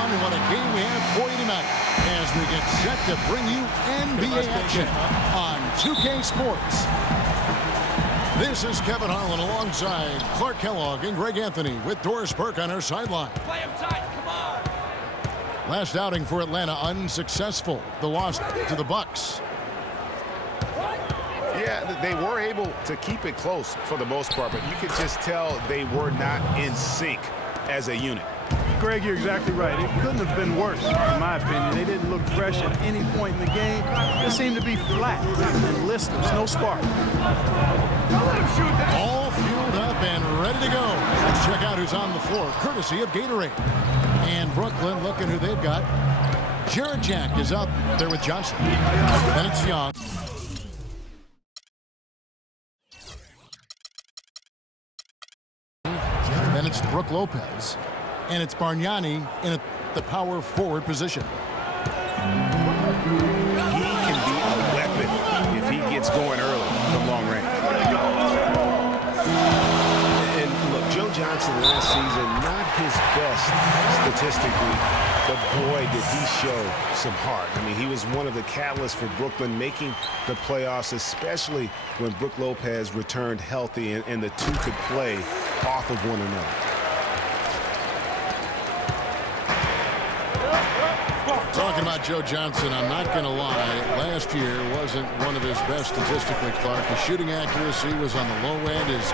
on, and what a game we have for you tonight as we get set to bring you NBA action on 2K Sports. This is Kevin Harlan alongside Clark Kellogg and Greg Anthony with Doris Burke on our sideline. Play him tight, come on. Last outing for Atlanta unsuccessful. The loss to the Bucks. Yeah, they were able to keep it close for the most part, but you could just tell they were not in sync as a unit. Greg, you're exactly right. It couldn't have been worse, in my opinion. They didn't look fresh at any point in the game. They seemed to be flat and listless, no spark. All fueled up and ready to go. Let's check out who's on the floor, courtesy of Gatorade. And Brooklyn, looking who they've got. Jared Jack is out there with Johnson. Then it's Young. Then it's Brook Lopez. And it's Bargnani in the power forward position. He can be a weapon if he gets going early from long range. And look, Joe Johnson last season, not his best statistically, but boy, did he show some heart. I mean, he was one of the catalysts for Brooklyn making the playoffs, especially when Brook Lopez returned healthy and the two could play off of one another. Talking about Joe Johnson, I'm not going to lie. Last year wasn't one of his best statistically, Clark. His shooting accuracy was on the low end. His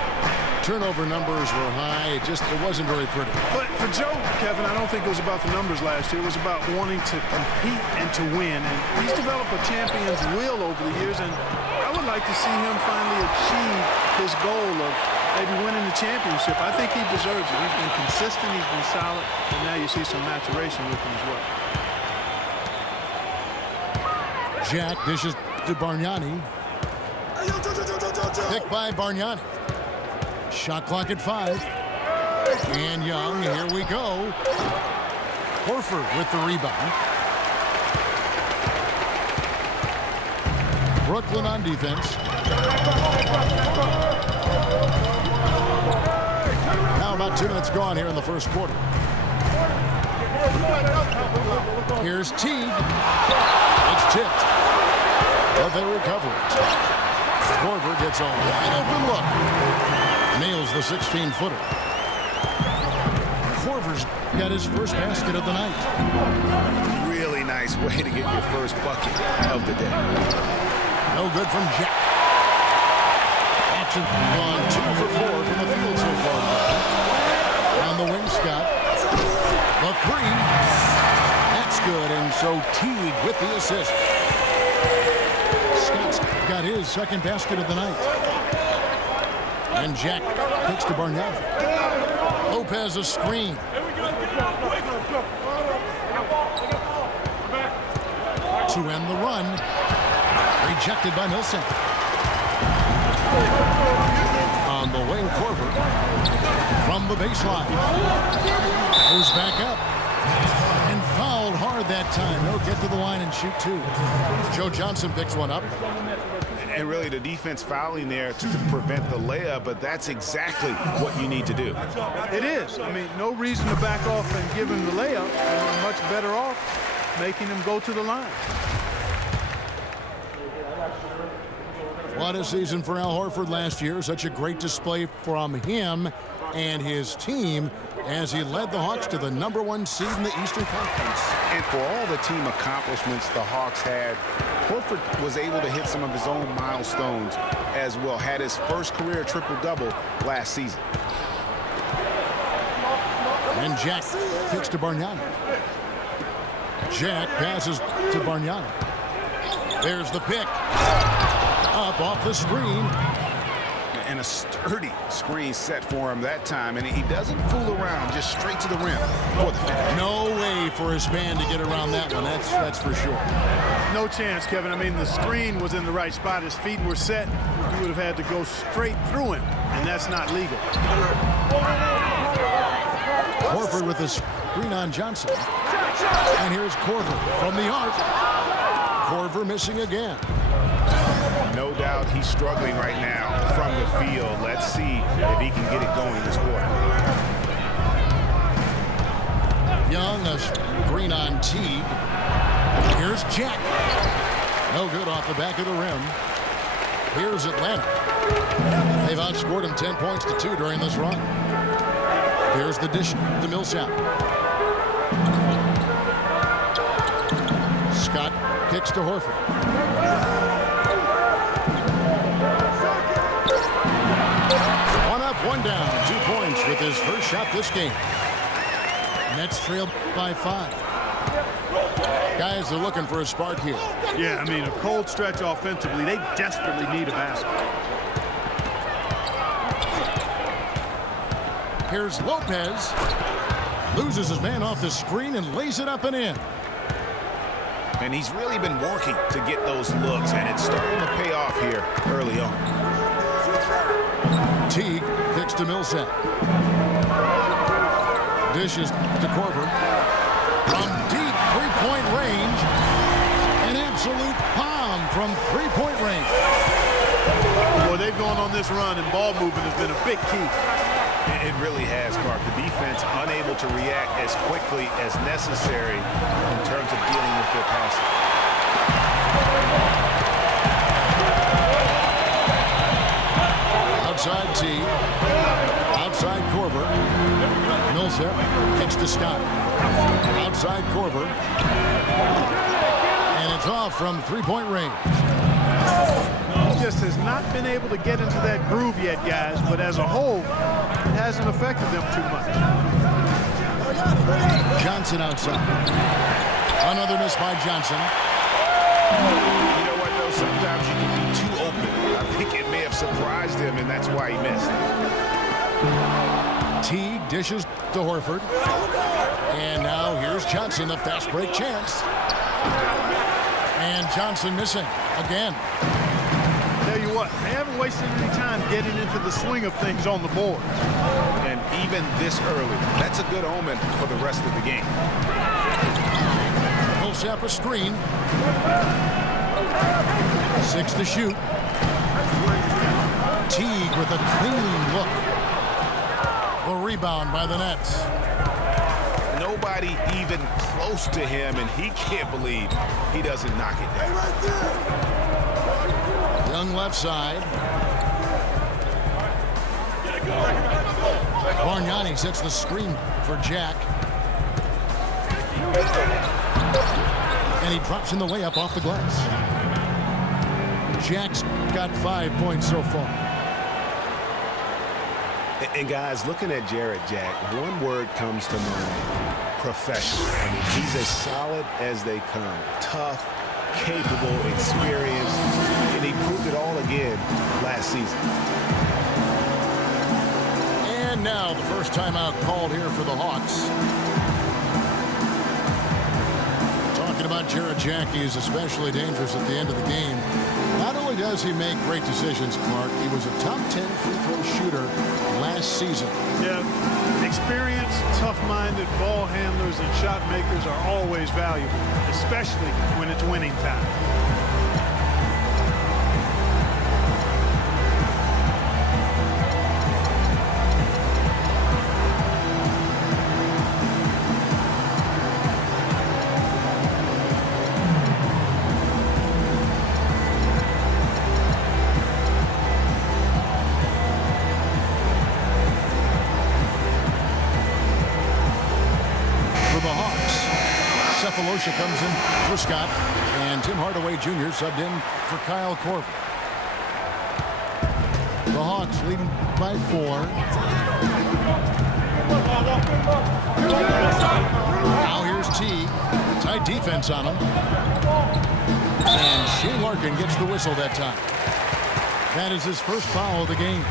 turnover numbers were high. It wasn't very pretty. But for Joe, Kevin, I don't think it was about the numbers last year. It was about wanting to compete and to win. And he's developed a champion's will over the years. And I would like to see him finally achieve his goal of maybe winning the championship. I think he deserves it. He's been consistent. He's been solid. And now you see some maturation with him as well. Jack dishes to Bargnani. Picked by Bargnani. Shot clock at 5. And Young, here we go. Horford with the rebound. Brooklyn on defense. Now about 2 minutes gone here in the first quarter. Here's Teague. It's tipped. But they recover it. Korver gets a wide open look. Nails the 16-footer. Korver's got his first basket of the night. Really nice way to get your first bucket of the day. No good from Jack. Action on 2 for 4 from the field so far. On the wing, Scott. The 3. That's good, and so Teague with the assist. Scott's got his second basket of the night. And Jack picks to Bargnani. Lopez a screen. To end the run. Rejected by Millsap. On the wing, Korver. From the baseline. Goes back up. And fouled hard that time. No, get to the line and shoot 2. Joe Johnson picks one up. And really the defense fouling there to prevent the layup, but that's exactly what you need to do. It is. I mean, no reason to back off and give him the layup. You're much better off making him go to the line. What a season for Al Horford last year. Such a great display from him and his team as he led the Hawks to the #1 seed in the Eastern Conference. And for all the team accomplishments the Hawks had, Horford was able to hit some of his own milestones as well. Had his first career triple-double last season. And Jack kicks to Bargnani. Jack passes to Bargnani. There's the pick. Up off the screen. And a sturdy screen set for him that time. And he doesn't fool around, just straight to the rim for the finish. No way for his man to get around that one. That's for sure. No chance, Kevin. I mean, the screen was in the right spot. His feet were set. He would have had to go straight through him, and that's not legal. Horford with the screen on Johnson. And here's Korver from the arc. Korver missing again. No doubt he's struggling right now from the field. Let's see if he can get it going this quarter. Young, a screen on Teague. Here's Jack. No good off the back of the rim. Here's Atlanta. They've outscored him 10 points to 2 during this run. Here's the dish to Millsap. Scott kicks to Horford. One up, one down. 2 points with his first shot this game. Nets trailed by 5. Guys are looking for a spark here. Yeah, I mean, a cold stretch offensively. They desperately need a basket. Here's Lopez. Loses his man off the screen and lays it up and in. And he's really been working to get those looks, and it's starting to pay off here early on. Teague kicks to Millsap. Dishes to Korver. From deep three-point range. An absolute bomb from three-point range. Boy, they've gone on this run, and ball movement has been a big key. It really has, Clark. The defense unable to react as quickly as necessary in terms of dealing with their passing. Outside T. Outside Korver. Millsap kicks to Scott. Outside Korver. And it's off from three-point range. Just has not been able to get into that groove yet, guys, but as a whole, it hasn't affected them too much. Johnson outside. Another miss by Johnson. You know what, though? Sometimes you can be too open. I think it may have surprised him, and that's why he missed. Teague dishes to Horford. And now here's Johnson, the fast break chance. And Johnson missing again. Tell you what, they haven't wasted any time getting into the swing of things on the board. And even this early, that's a good omen for the rest of the game. Millsap a screen. 6 to shoot. Teague with a clean look. The rebound by the Nets. Nobody even close to him, and he can't believe he doesn't knock it down. Young left side. Bargnani sets the screen for Jack. And he drops in the layup off the glass. Jack's got 5 points so far. And guys, looking at Jarrett Jack, one word comes to mind: professional. I mean, he's as solid as they come. Tough, capable, experienced, and he proved it all again last season. And now the first timeout called here for the Hawks. Talking about Jarrett Jack, he is especially dangerous at the end of the game. Not only does he make great decisions, Clark, he was a top 10 free throw shooter last season. Yeah, experienced, tough-minded ball handlers and shot makers are always valuable, especially when it's winning time. Comes in for Scott, and Tim Hardaway Jr. subbed in for Kyle Korver. The Hawks leading by 4. Now here's T. Tight defense on him. And Shea Larkin gets the whistle that time. That is his first foul of the game.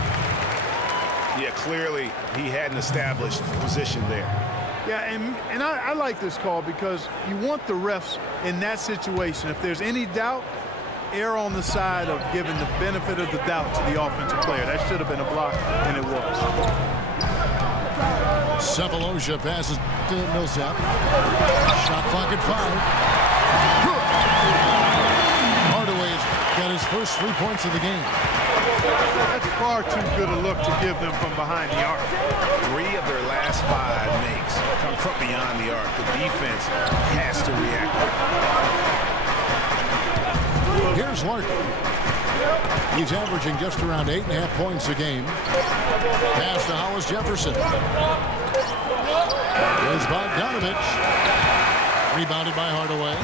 Yeah, clearly he had an established position there. Yeah, and I like this call because you want the refs in that situation. If there's any doubt, err on the side of giving the benefit of the doubt to the offensive player. That should have been a block, and it was. Sefolosha passes to Millsap. Shot clock at 5. Hardaway's got his first 3 points of the game. That's far too good a look to give them from behind the arc. 3 of their last 5 makes come from beyond the arc. The defense has to react. Here's Larkin. He's averaging just around 8.5 points a game. Pass to Hollis Jefferson. Here's Bogdanovich. Rebounded by Hardaway.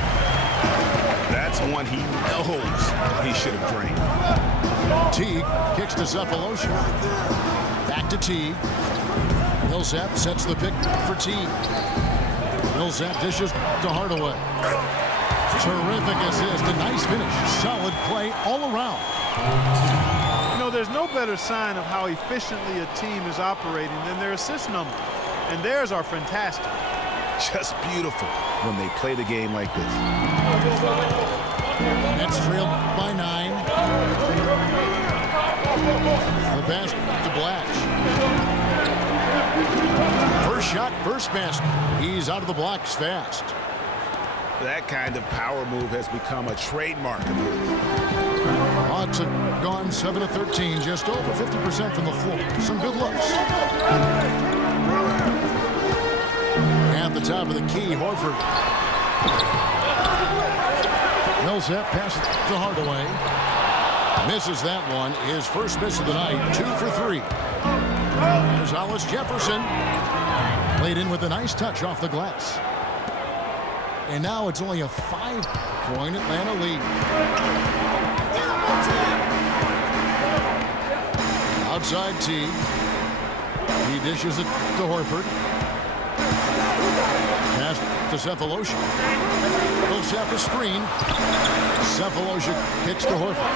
That's one he knows he should have drained. Teague kicks to Cephalosha. Back to Teague. Millsap sets the pick for Teague. Millsap dishes to Hardaway. Terrific assist, a nice finish. Solid play all around. You know, there's no better sign of how efficiently a team is operating than their assist number. And theirs are fantastic. Just beautiful when they play the game like this. Nets trailed by 9. The pass to Blatch. First shot, first basket. He's out of the blocks fast. That kind of power move has become a trademark of his. Hawks have gone 7 of 13, just over 50% from the floor. Some good looks. At the top of the key, Horford. Millsap passes to Hardaway. Misses that one. His first miss of the night, 2 for 3. There's Hollis Jefferson. Played in with a nice touch off the glass. And now it's only a 5-point Atlanta lead. Outside Teague. He dishes it to Horford. Pass to Cephalosha. Millsap a screen. Cephalosha kicks to Horford.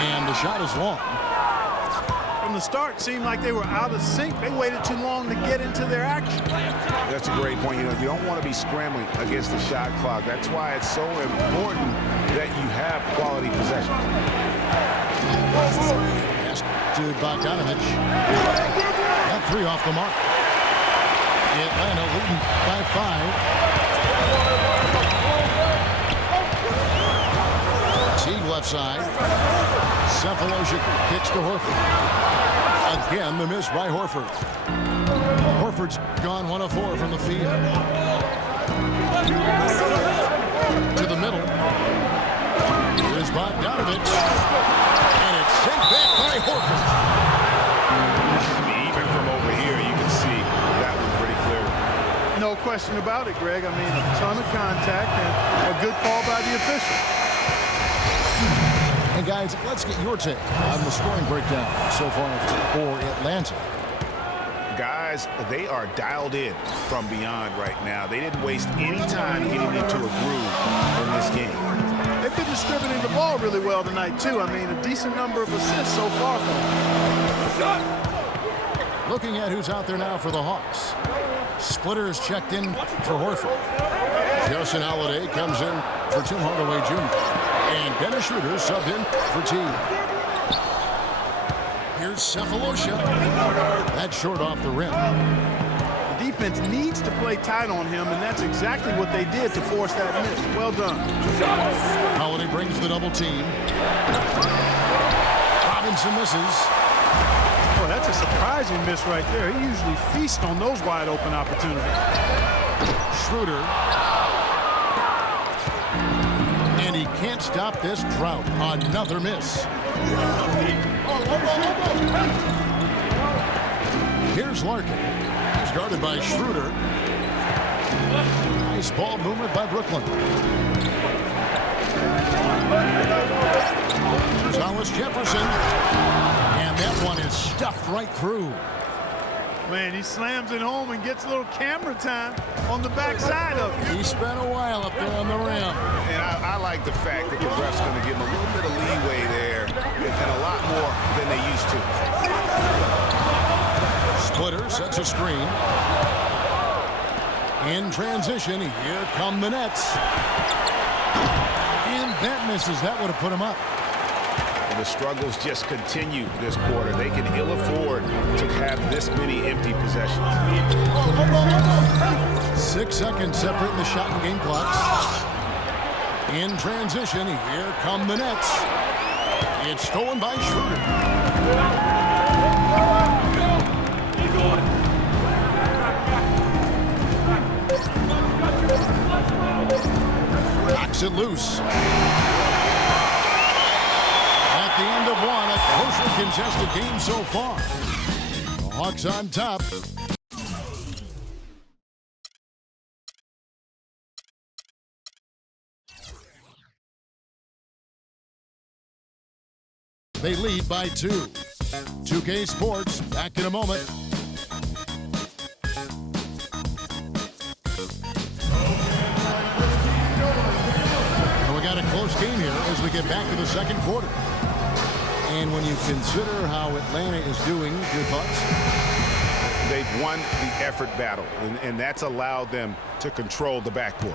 And the shot is long. From the start, seemed like they were out of sync. They waited too long to get into their action. That's a great point. You know, you don't want to be scrambling against the shot clock. That's why it's so important that you have quality possession. Pass to Bogdanovich. That 3 off the mark. Atlanta leading by 5. Teague left side. Cephalosha kicks to Horford. Again, the miss by Horford. Horford's gone 1 of 4 from the field. To the middle. Here's Bogdanovich. And it's sent back by Horford. I mean, even from over here, you can see that one pretty clear. No question about it, Greg. I mean, a ton of contact and a good call by the official. And guys, let's get your take on the scoring breakdown so far for Atlanta. Guys, they are dialed in from beyond right now. They didn't waste any time getting into a groove in this game. They've been distributing the ball really well tonight, too. I mean, a decent number of assists so far for them. Looking at who's out there now for the Hawks. Splitter is checked in for Horford. Justin Holiday comes in for Tim Hardaway Jr. And Dennis Schroeder subbed in for Teague. Here's Cephalosha. That's short off the rim. The defense needs to play tight on him, and that's exactly what they did to force that miss. Well done. Holiday brings the double team. Robinson misses. Boy, that's a surprising miss right there. He usually feasts on those wide open opportunities. Schroeder. And he can't stop this drought. Another miss. Here's Larkin. He's guarded by Schroeder. Nice ball movement by Brooklyn. There's Hollis Jefferson. And that one is stuffed right through. Man, he slams it home and gets a little camera time on the backside of it. He spent a while up there on the rim. And I like the fact that the ref's going to give him a little bit of leeway there and a lot more than they used to. Splitter sets a screen. In transition, here come the Nets. And that misses. That would have put him up. And the struggles just continue this quarter. They can ill afford to have this many empty possessions. 6 seconds separating the shot and game clocks. In transition, here come the Nets. It's stolen by Schroeder. Knocks it loose. At the end of one, a closely contested game so far. The Hawks on top. They lead by 2. 2K Sports, back in a moment. And we got a close game here as we get back to the second quarter. And when you consider how Atlanta is doing, your thoughts? They've won the effort battle, and that's allowed them to control the backcourt.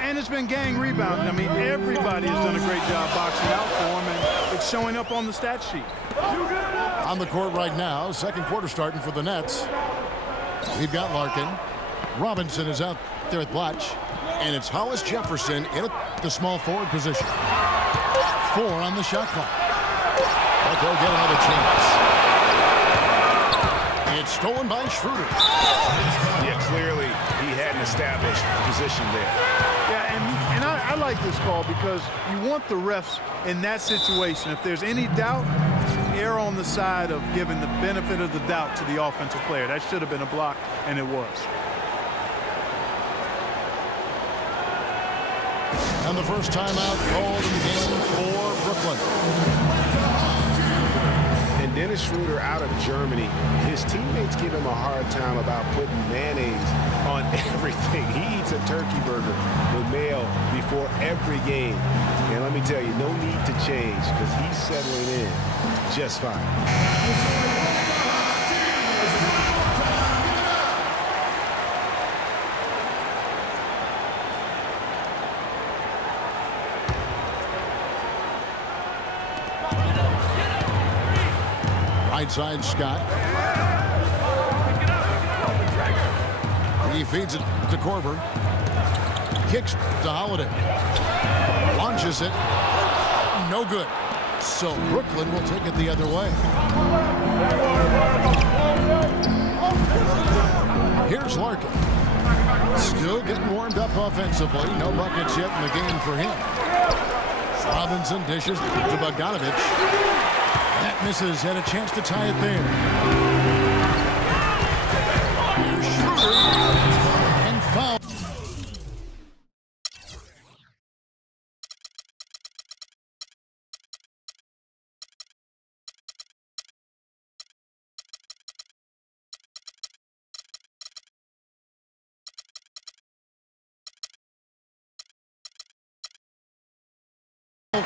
And it's been gang rebounding. I mean, everybody has done a great job boxing out for him, and it's showing up on the stat sheet. On the court right now, second quarter starting for the Nets. We've got Larkin. Robinson is out there at Blotch. And it's Hollis Jefferson in the small forward position. 4 on the shot clock. But they'll get another chance. It's stolen by Schroeder. Yeah, clearly he had an established position there. Yeah, and I like this call because you want the refs in that situation. If there's any doubt, err on the side of giving the benefit of the doubt to the offensive player. That should have been a block, and it was. And the first timeout called in the game for Brooklyn. And Dennis Schroeder out of Germany, his teammates give him a hard time about putting mayonnaise on everything. He eats a turkey burger with mayo before every game. And let me tell you, no need to change because he's settling in just fine. Right side, Scott. He feeds it to Korver. Kicks to Holiday. Launches it. No good. So Brooklyn will take it the other way. Here's Larkin. Still getting warmed up offensively. No buckets yet in the game for him. Robinson dishes to Bogdanovich. That misses, had a chance to tie it there. Here's Schroeder. And foul.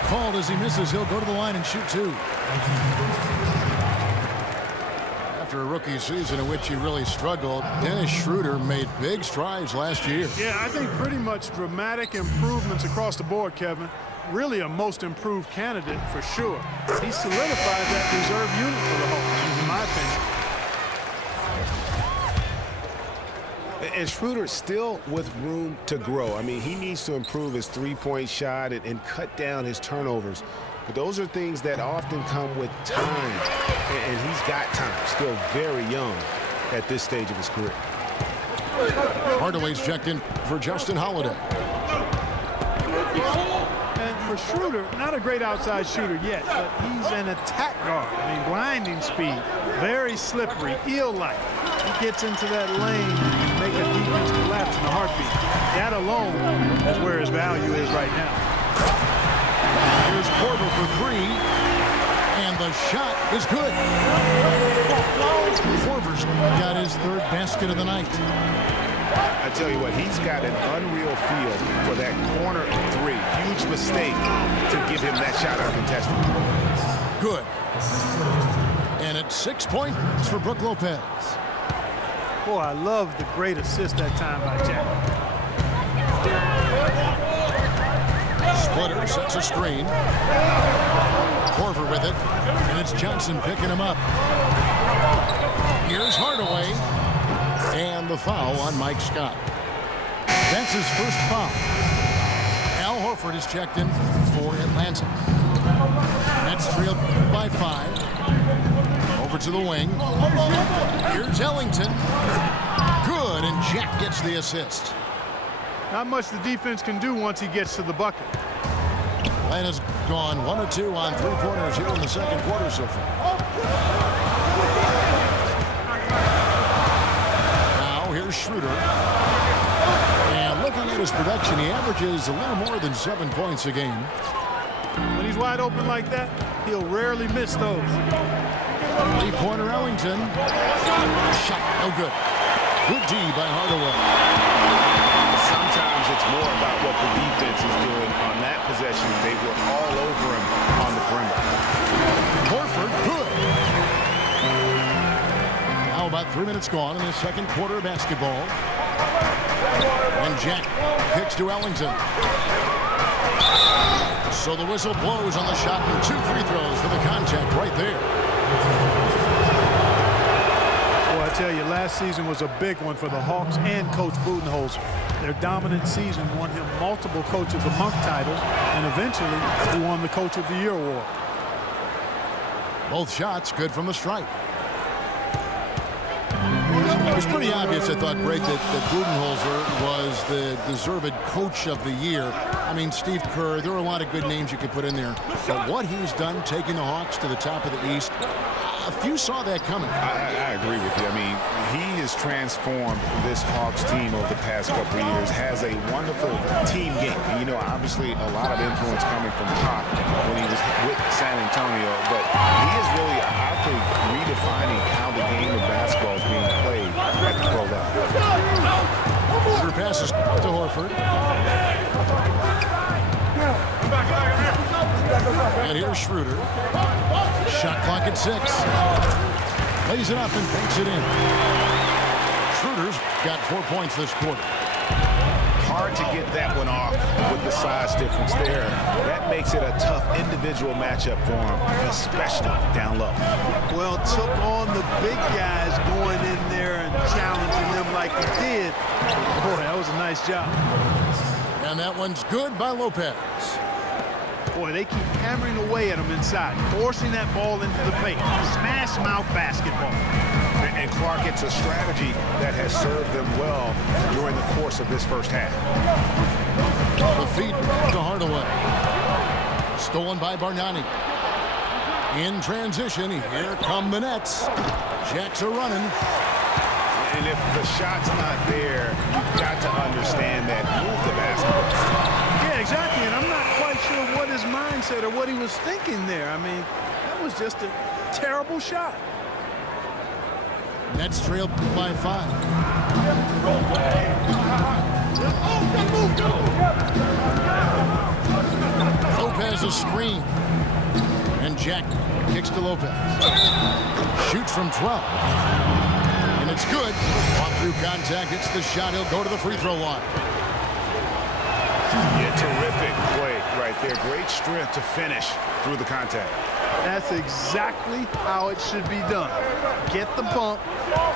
Called as he misses. He'll go to the line and shoot 2. After a rookie season in which he really struggled, Dennis Schroeder made big strides last year. Yeah, I think pretty much dramatic improvements across the board, Kevin. Really a most improved candidate for sure. He solidified that reserve unit for the Hawks, in my opinion. And Schroeder still with room to grow. I mean, he needs to improve his three-point shot and cut down his turnovers. But those are things that often come with time. And he's got time, still very young at this stage of his career. Hardaway's checked in for Justin Holiday. And for Schroeder, not a great outside shooter yet, but he's an attack guard. I mean, blinding speed, very slippery, eel-like. He gets into that lane and make a defense collapse in a heartbeat. That alone is where his value is right now. Here's Korver for 3, and the shot is good. Korver's got his 3rd basket of the night. I tell you what, he's got an unreal feel for that corner 3. Huge mistake to give him that shot uncontested. Good. And it's 6 points for Brook Lopez. Boy, I love the great assist that time by Jack. Splitter sets a screen. Korver with it, and it's Johnson picking him up. Here's Hardaway, and the foul on Mike Scott. That's his first foul. Al Horford is checked in for Atlanta. Nets trailed by 5. Over to the wing. Here's Ellington. Good, and Jack gets the assist. Not much the defense can do once he gets to the bucket. Atlanta's gone 1 of 2 on 3-pointers here in the second quarter so far. Now here's Schroeder. And looking at his production, he averages a little more than 7 points a game. When he's wide open like that, he'll rarely miss those. 3-pointer Ellington. Shot no good. Good D by Hardaway. Sometimes it's more about what the defense is doing on that possession. They were all over him on the perimeter. Horford, good. Now about 3 minutes gone in the second quarter of basketball. And Jack kicks to Ellington. So the whistle blows on the shot and 2 free throws for the contact right there. Well, I tell you, last season was a big one for the Hawks and Coach Budenholzer. Their dominant season won him multiple Coach of the Month titles, and eventually he won the Coach of the Year award. Both shots good from the stripe. It was pretty obvious, I thought, Greg, that Budenholzer was the deserved Coach of the Year. I mean, Steve Kerr, there are a lot of good names you could put in there. But what he's done taking the Hawks to the top of the East, a few saw that coming. I agree with you. I mean, he has transformed this Hawks team over the past couple of years, has a wonderful team game. And, you know, obviously a lot of influence coming from Pop when he was with San Antonio, but he is really, I think, redefining how the game of basketball is being played at the pro level. Schroeder passes to Horford. And here's Schroeder. Shot clock at 6. Lays it up and banks it in. Schroeder's got 4 points this quarter. Hard to get that one off with the size difference there. That makes it a tough individual matchup for him, especially down low. Well, took on the big guys going in there and challenging them like he did. Boy, that was a nice job. And that one's good by Lopez. Boy, they keep hammering away at him inside, forcing that ball into the paint. Smash mouth basketball. And Clark, it's a strategy that has served them well during the course of this first half. The feed to Hardaway. Stolen by Bargnani. In transition, here come the Nets. Jacks are running. And if the shot's not there, you've got to understand that. Move the basketball. Yeah, exactly. And I'm not quite sure what his mindset or what he was thinking there. I mean, that was just a terrible shot. Nets trailed by 5. Lopez a screen. And Jack kicks to Lopez. Shoots from 12. And it's good. Off through contact, hits the shot. He'll go to the free throw line. Yeah, terrific play right there. Great strength to finish through the contact. That's exactly how it should be done. Get the bump,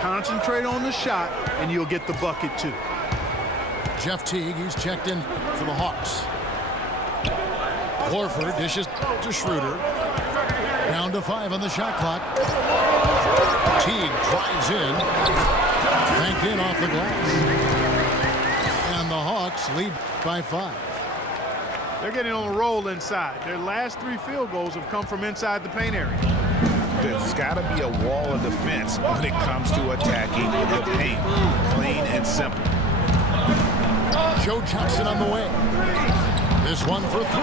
concentrate on the shot, and you'll get the bucket too. Jeff Teague, he's checked in for the Hawks. Horford dishes to Schroeder. Down to 5 on the shot clock. Teague drives in. Banked in off the glass. And the Hawks lead by 5. They're getting on a roll inside. Their last 3 field goals have come from inside the paint area. There's got to be a wall of defense when it comes to attacking the paint. Plain and simple. Joe Johnson on the way. This one for 3.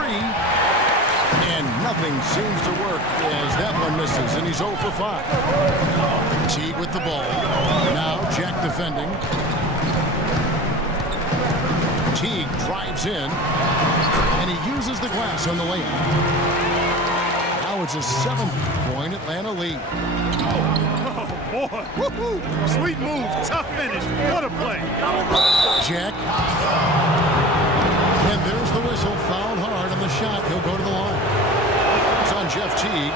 And nothing seems to work as that one misses, and he's 0 for 5. Teague with the ball. Now Jack defending. Teague drives in, and he uses the glass on the layup. Now it's a 7-point Atlanta lead. Oh, boy. Woo-hoo. Sweet move. Tough finish. What a play. Jack. And there's the whistle. Fouled hard on the shot. He'll go to the line. It's on Jeff Teague.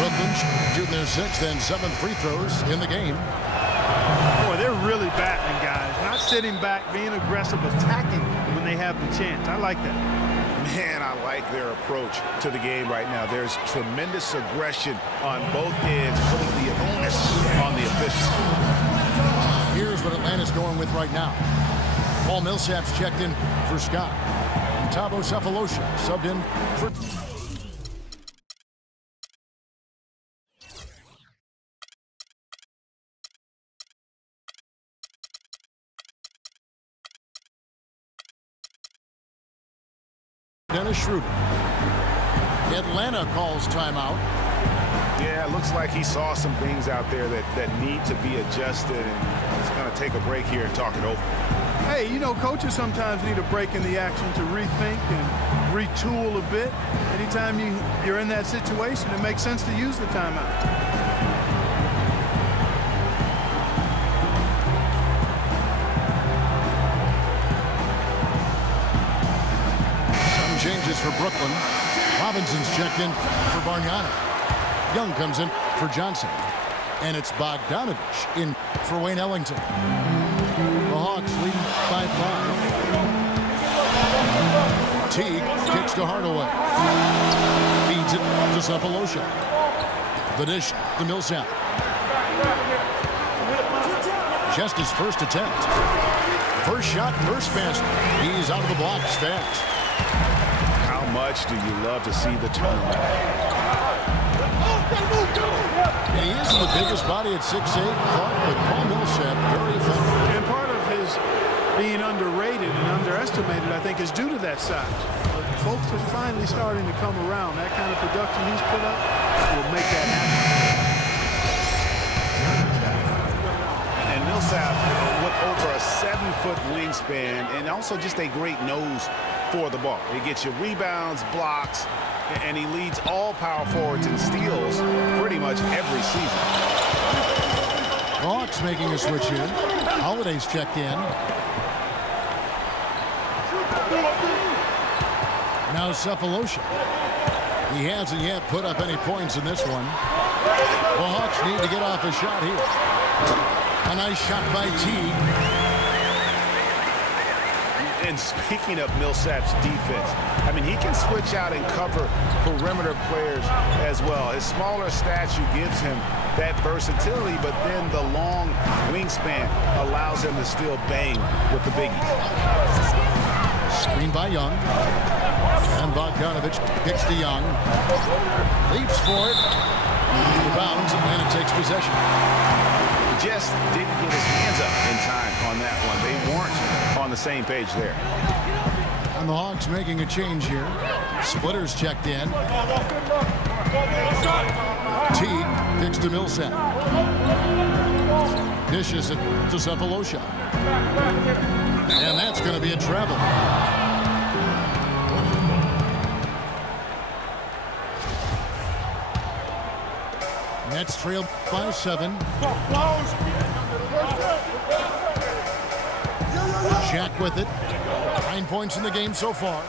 Brooklyn shooting their 6th and 7th free throws in the game. Boy, they're really battling, guys. Not sitting back, being aggressive, attacking when they have the chance. I like that. Man, I like their approach to the game right now. There's tremendous aggression on both ends, putting the onus on the officials. Here's what Atlanta's going with right now. Paul Millsap's checked in for Scott. And Thabo Sefolosha subbed in for... Dennis Schroeder. Atlanta calls timeout. Yeah, it looks like he saw some things out there that need to be adjusted, and he's going to take a break here and talk it over. Hey, you know, coaches sometimes need a break in the action to rethink and retool a bit. Anytime you're in that situation, it makes sense to use the timeout. Changes for Brooklyn. Robinson's checked in for Bargnani. Young comes in for Johnson. And it's Bogdanovich in for Wayne Ellington. The Hawks lead by 5. Teague kicks to Hardaway. Feeds it to Sefolosha. The dish to Millsap. Just his first attempt. First shot, first basket. He's out of the blocks fast. How much do you love to see the turnaround? He isn't the biggest body at 6'8", Clark, but Paul Millsap very effective. And part of his being underrated and underestimated, I think, is due to that size. But folks are finally starting to come around. That kind of production he's put up will make that happen. And Millsap with over a 7-foot wingspan and also just a great nose for the ball. He gets you rebounds, blocks, and he leads all power forwards in steals pretty much every season. The Hawks making a switch in. Holiday's checked in. Now Sefolosha. He hasn't yet put up any points in this one. The Hawks need to get off a shot here. A nice shot by Teague. And speaking of Millsap's defense, I mean, he can switch out and cover perimeter players as well. His smaller stature gives him that versatility, but then the long wingspan allows him to still bang with the biggies. Screen by Young. And Bogdanovich kicks to Young. Leaps for it. Rebounds. Atlanta takes possession. Just didn't get his hands up in time on that one. They weren't on the same page there. And the Hawks making a change here. Splitter's checked in. Teague kicks to Millsap. Dishes it to Sefolosha. And that's going to be a travel. Nets trailed by 7. Shaq with it. 9 points in the game so far.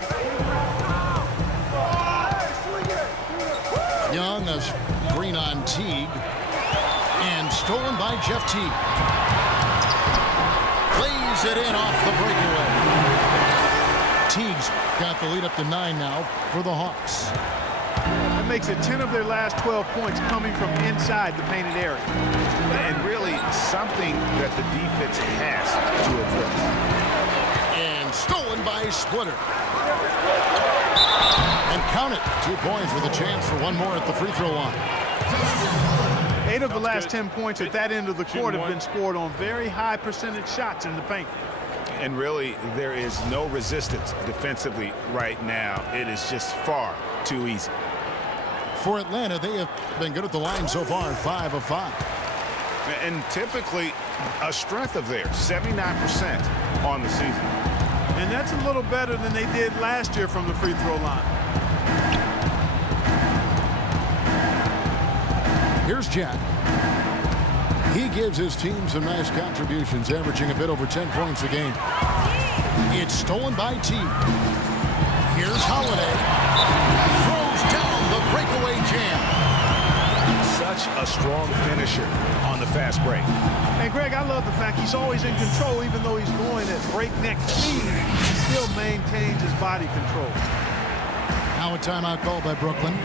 Young, a screen on Teague. And stolen by Jeff Teague. Lays it in off the breakaway. Teague's got the lead up to 9 now for the Hawks. That makes it 10 of their last 12 points coming from inside the painted area. And really something that the defense has to address. And stolen by Splitter. And count it. 2 points with a chance for one more at the free throw line. 8 of the last 10 points at that end of the court have been scored on very high percentage shots in the paint. And really, there is no resistance defensively right now. It is just far too easy. For Atlanta, they have been good at the line so far, 5 of 5. And typically a strength of theirs, 79% on the season. And that's a little better than they did last year from the free throw line. Here's Jack. He gives his team some nice contributions, averaging a bit over 10 points a game. It's stolen by Teague. Here's Holiday. Throws down the breakaway jam. such a strong finisher on the fast break. And Greg, I love the fact he's always in control, even though he's going at breakneck speed. He still maintains his body control. Now a timeout called by Brooklyn.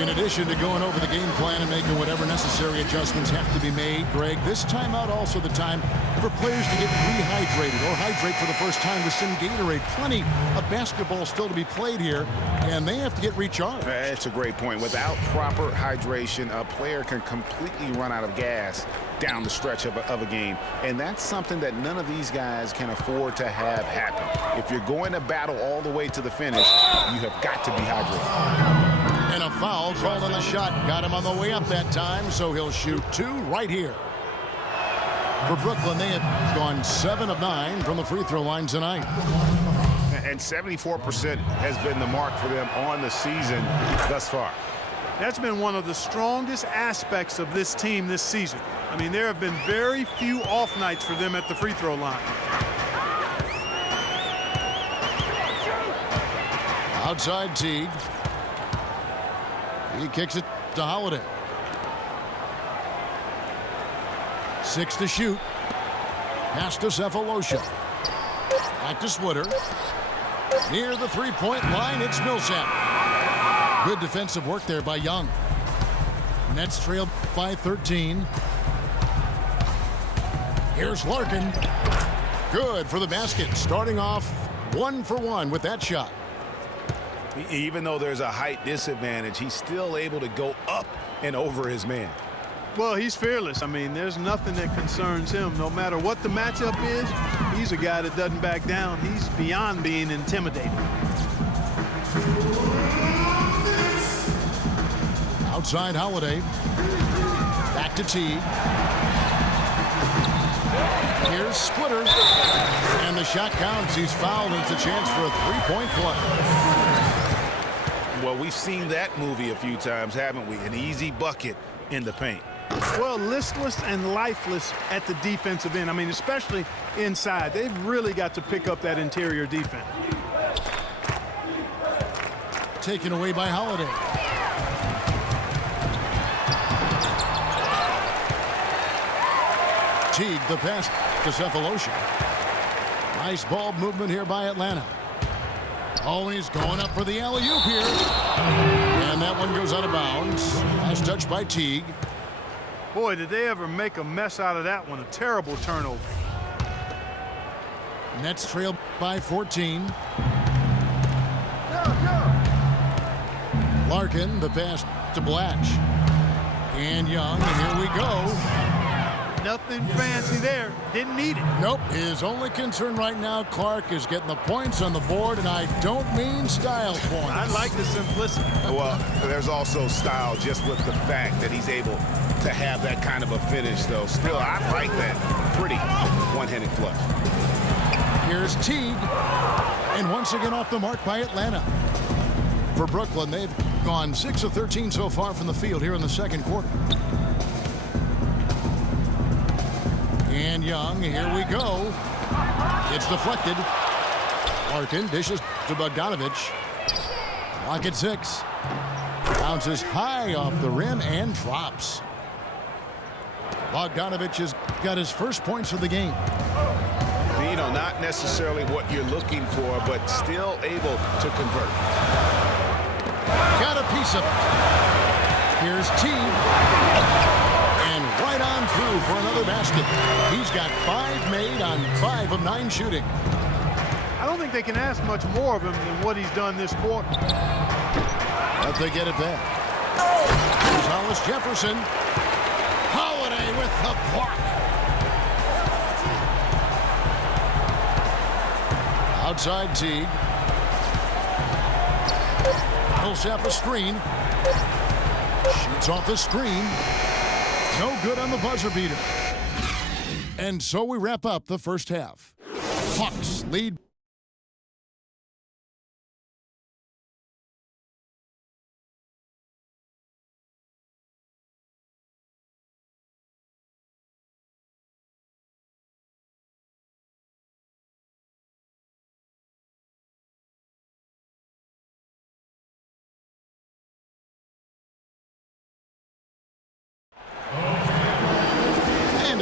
In addition to going over the game plan and making whatever necessary adjustments have to be made, Greg, this timeout also the time for players to get rehydrated or hydrate for the first time with some Gatorade. Plenty of basketball still to be played here, and they have to get recharged. That's a great point. Without proper hydration, a player can completely run out of gas down the stretch of a game, and that's something that none of these guys can afford to have happen. If you're going to battle all the way to the finish, you have got to be hydrated. And a foul called on the shot. Got him on the way up that time, so he'll shoot 2 right here. For Brooklyn, they have gone 7 of 9 from the free throw line tonight. And 74% has been the mark for them on the season thus far. That's been one of the strongest aspects of this team this season. I mean, there have been very few off nights for them at the free throw line. Outside Teague. He kicks it to Holiday. 6 to shoot. Pass to Cephalosha. Back to Switter. Near the three-point line, it's Millsap. Good defensive work there by Young. Nets trail by 13. Here's Larkin. Good for the basket. Starting off 1 for 1 with that shot. Even though there's a height disadvantage, he's still able to go up and over his man. Well, he's fearless. I mean, there's nothing that concerns him. No matter what the matchup is, he's a guy that doesn't back down. He's beyond being intimidating. Outside Holiday. Back to Teague. Here's Splitter. And the shot counts. He's fouled. It's a chance for a three-point play. Well, we've seen that movie a few times, haven't we? An easy bucket in the paint. Well, listless and lifeless at the defensive end. I mean, especially inside. They've really got to pick up that interior defense. Taken away by Holiday. Teague, the pass to Cephalosha. Nice ball movement here by Atlanta. Oh, he's going up for the alley-oop here. And that one goes out of bounds. Nice touch by Teague. Boy, did they ever make a mess out of that one. A terrible turnover. Nets trail by 14. Larkin, the pass to Blatch. And Young, and here we go. Nothing fancy there. Didn't need it. Nope. His only concern right now, Clark, is getting the points on the board, and I don't mean style points. I like the simplicity. Well, there's also style just with the fact that he's able to have that kind of a finish, though. Still, I like that pretty one-handed flush. Here's Teague, and once again off the mark by Atlanta. For Brooklyn, they've gone 6 of 13 so far from the field here in the second quarter. And Young, here we go. It's deflected. Larkin dishes to Bogdanovich. Clock at 6. Bounces high off the rim and drops. Bogdanovich has got his first points of the game. You know, not necessarily what you're looking for, but still able to convert. Got a piece of it. Here's Teague. And right on through for another basket. He's got 5 made on 5 of 9 shooting. I don't think they can ask much more of him than what he's done this quarter. But they get it back. Here's Hollis Jefferson. Holiday with the block. Outside Teague. Millsap a screen. Shoots off the screen. No good on the buzzer beater. And so we wrap up the first half. Hawks lead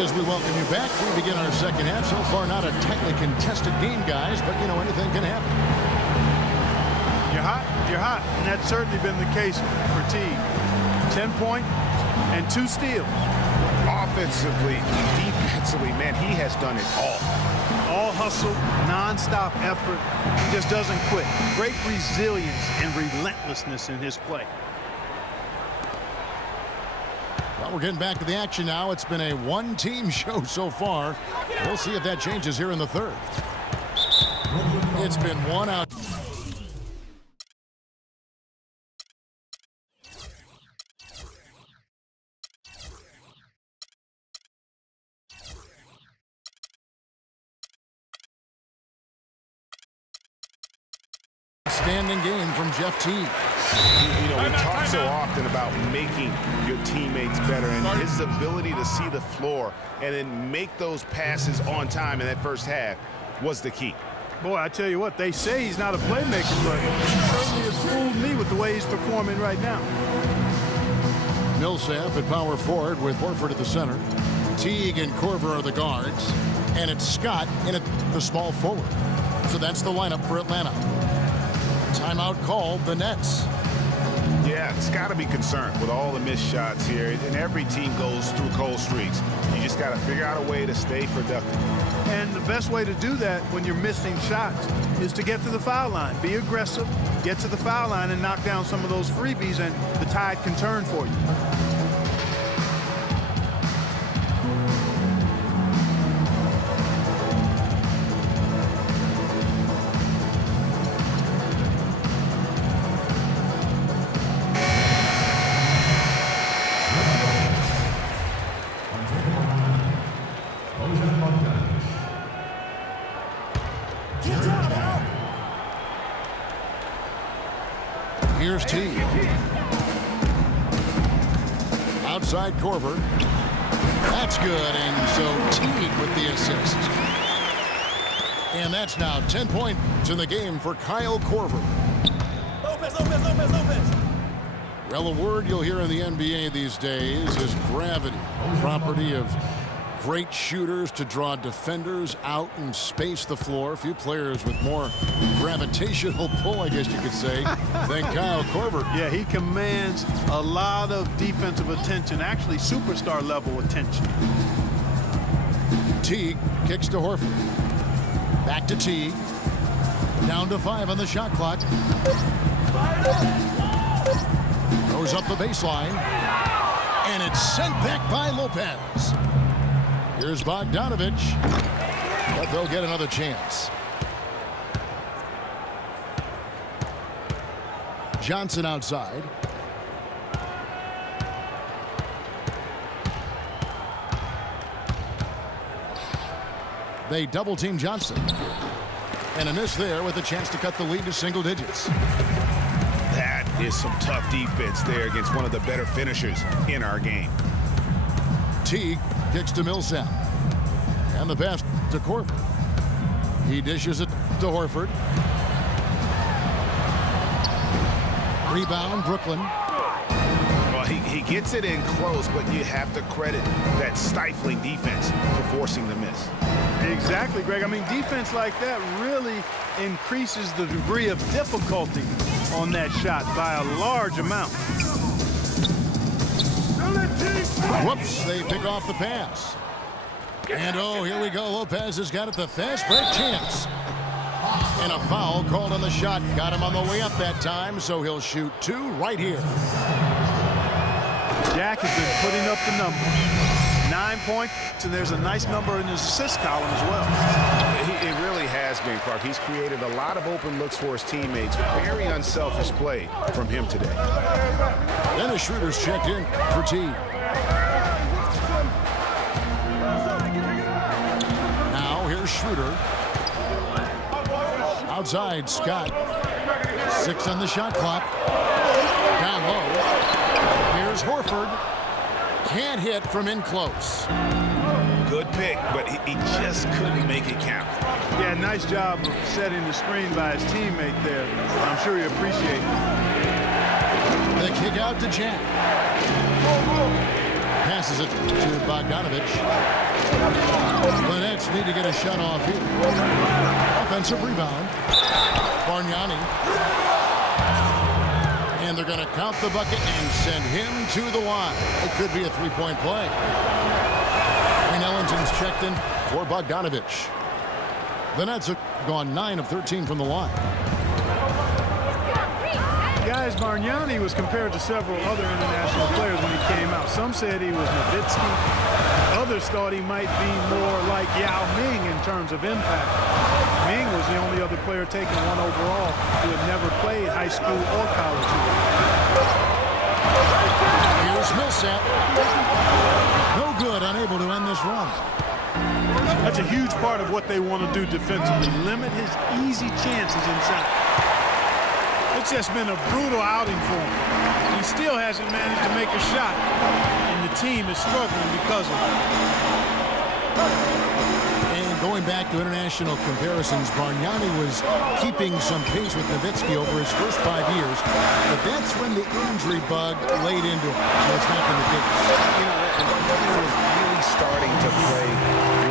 as we welcome you back, we begin our second half. So far, not a tightly contested game, guys, but, you know, anything can happen. You're hot, and that's certainly been the case for Teague. 10 points and 2 steals. Offensively, defensively, man, he has done it all. All hustle, non-stop effort. He just doesn't quit. Great resilience and relentlessness in his play. Well, we're getting back to the action now. It's been a one-team show so far. We'll see if that changes here in the third. It's been one out. Standing game from Jeff Teague. You know, we talk so often about making your teammates better, and his ability to see the floor and then make those passes on time in that first half was the key. Boy, I tell you what, they say he's not a playmaker, but he certainly has fooled me with the way he's performing right now. Millsap at power forward with Horford at the center. Teague and Korver are the guards, and it's Scott in at the small forward. So that's the lineup for Atlanta. Timeout called the Nets. Yeah, it's got to be concerned with all the missed shots here, and every team goes through cold streaks. You just got to figure out a way to stay productive. And the best way to do that when you're missing shots is to get to the foul line. Be aggressive, get to the foul line, and knock down some of those freebies, and the tide can turn for you. Here's Teague. Outside Korver. That's good, and so Teague with the assist. And that's now 10 points in the game for Kyle Korver. Lopez. Well, a word you'll hear in the NBA these days is gravity. Property of great shooters to draw defenders out and space the floor. A few players with more gravitational pull, I guess you could say, than Kyle Korver. Yeah, he commands a lot of defensive attention, actually superstar level attention. Teague kicks to Horford. Back to Teague. Down to 5 on the shot clock. Goes up the baseline. And it's sent back by Lopez. Here's Bogdanovich, but they'll get another chance. Johnson outside. They double-team Johnson. And a miss there with a chance to cut the lead to single digits. That is some tough defense there against one of the better finishers in our game. Teague kicks to Millsap. And the pass to Korver. He dishes it to Horford. Rebound, Brooklyn. Well, he gets it in close, but you have to credit that stifling defense for forcing the miss. Exactly, Greg. I mean, defense like that really increases the degree of difficulty on that shot by a large amount. Whoops, they pick off the pass. And oh, here we go. Lopez has got it, the fast break chance. And a foul called on the shot. Got him on the way up that time, so he'll shoot 2 right here. Jack has been putting up the numbers. 9 points, and there's a nice number in his assist column as well. It really has been, Clark. He's created a lot of open looks for his teammates. Very unselfish play from him today. Then the Schroeder's checked in for Teague. Now here's Schroeder. Outside, Scott. 6 on the shot clock. Down low. Here's Horford. Can't hit from in close. Good pick, but he just couldn't make it count. Yeah, nice job of setting the screen by his teammate there. I'm sure he appreciates it. The kick out to Jack. Passes it to Bogdanovich. The Nets need to get a shot off here. Offensive rebound. Bargnani. And they're going to count the bucket and send him to the line. It could be a three-point play. Wayne Ellington's checked in for Bogdanovich. The Nets have gone 9 of 13 from the line. Guys, Bargnani was compared to several other international players when he came out. Some said he was Nowitzki. Others thought he might be more like Yao Ming in terms of impact. Ming was the only other player taken 1 overall who had never played high school or college. Here's Millsap. No good, unable to end this run. That's a huge part of what they want to do defensively. Limit his easy chances inside. It's just been a brutal outing for him. He still hasn't managed to make a shot, and the team is struggling because of it. And going back to international comparisons, Bargnani was keeping some pace with Nowitzki over his first 5 years, but that's when the injury bug laid into him, so it's not been the case. You know, he was really starting to play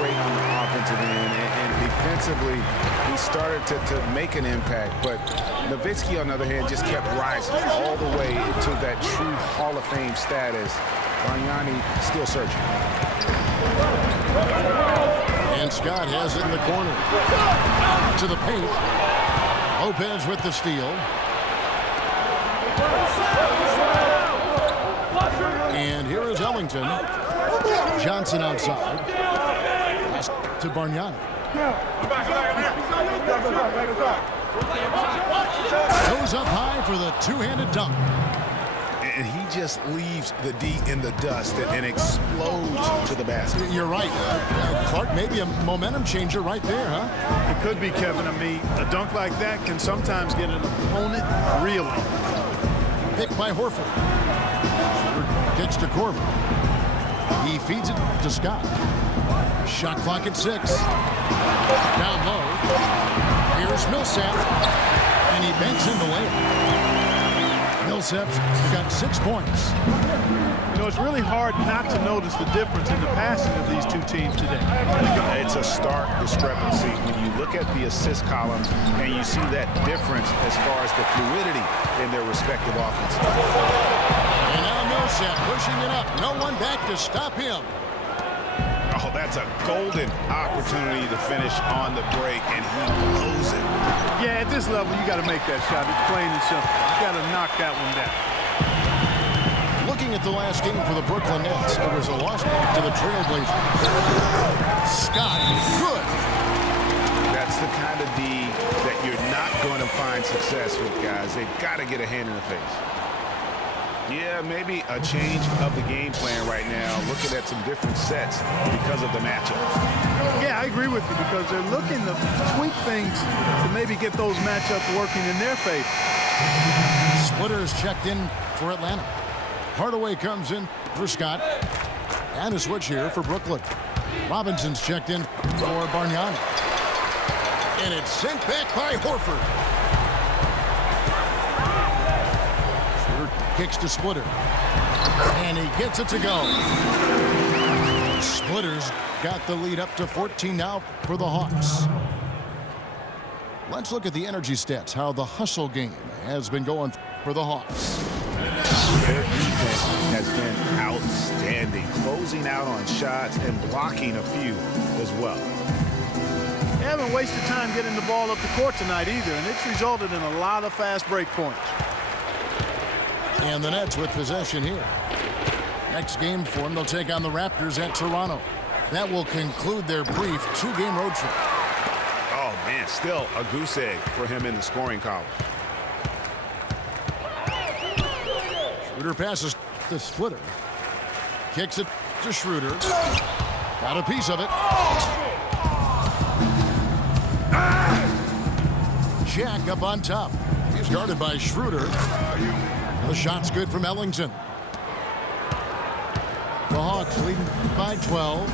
great on the offensive end, and defensively, he started to make an impact, but Nowitzki, on the other hand, just kept rising all the way to that true Hall of Fame status. Bargnani still searching. And Scott has it in the corner. To the paint. Lopez with the steal. And here is Ellington. Johnson outside. Pass to Bargnani. Goes up high for the two-handed dunk. And he just leaves the D in the dust and explodes to the basket. You're right. Clark, maybe a momentum changer right there, huh? It could be, Kevin. I mean, a dunk like that can sometimes get an opponent reeling. Picked by Horford. Kicks to Corbin. He feeds it to Scott. Shot clock at 6. Down low. Here's Millsap. And he banks in the layup. Millsap's got 6 points. You know, it's really hard not to notice the difference in the passing of these two teams today. It's a stark discrepancy when you look at the assist columns and you see that difference as far as the fluidity in their respective offenses. And now Millsap pushing it up. No one back to stop him. Oh, that's a golden opportunity to finish on the break, and he blows it. Yeah, at this level, you got to make that shot. It's plain and simple. You got to knock that one down. Looking at the last game for the Brooklyn Nets, it was a loss to the Trailblazers. Scott, good. That's the kind of D that you're not going to find success with, guys. They've got to get a hand in the face. Yeah, maybe a change of the game plan right now, looking at some different sets because of the matchup. Yeah, I agree with you because they're looking to tweak things to maybe get those matchups working in their favor. Splitters checked in for Atlanta. Hardaway comes in for Scott. And a switch here for Brooklyn. Robinson's checked in for Bargnani. And it's sent back by Horford. Kicks to Splitter. And he gets it to go. Splitters got the lead up to 14 now for the Hawks. Let's look at the energy stats, how the hustle game has been going for the Hawks. Their defense has been outstanding, closing out on shots and blocking a few as well. They haven't wasted time getting the ball up the court tonight either, and it's resulted in a lot of fast break points. And the Nets with possession here. Next game for them, they'll take on the Raptors at Toronto. That will conclude their brief 2-game road trip. Oh, man, still a goose egg for him in the scoring column. Schroeder passes to Splitter. Kicks it to Schroeder. Got a piece of it. Jack up on top. He's guarded by Schroeder. The shot's good from Ellington. The Hawks leading by 12.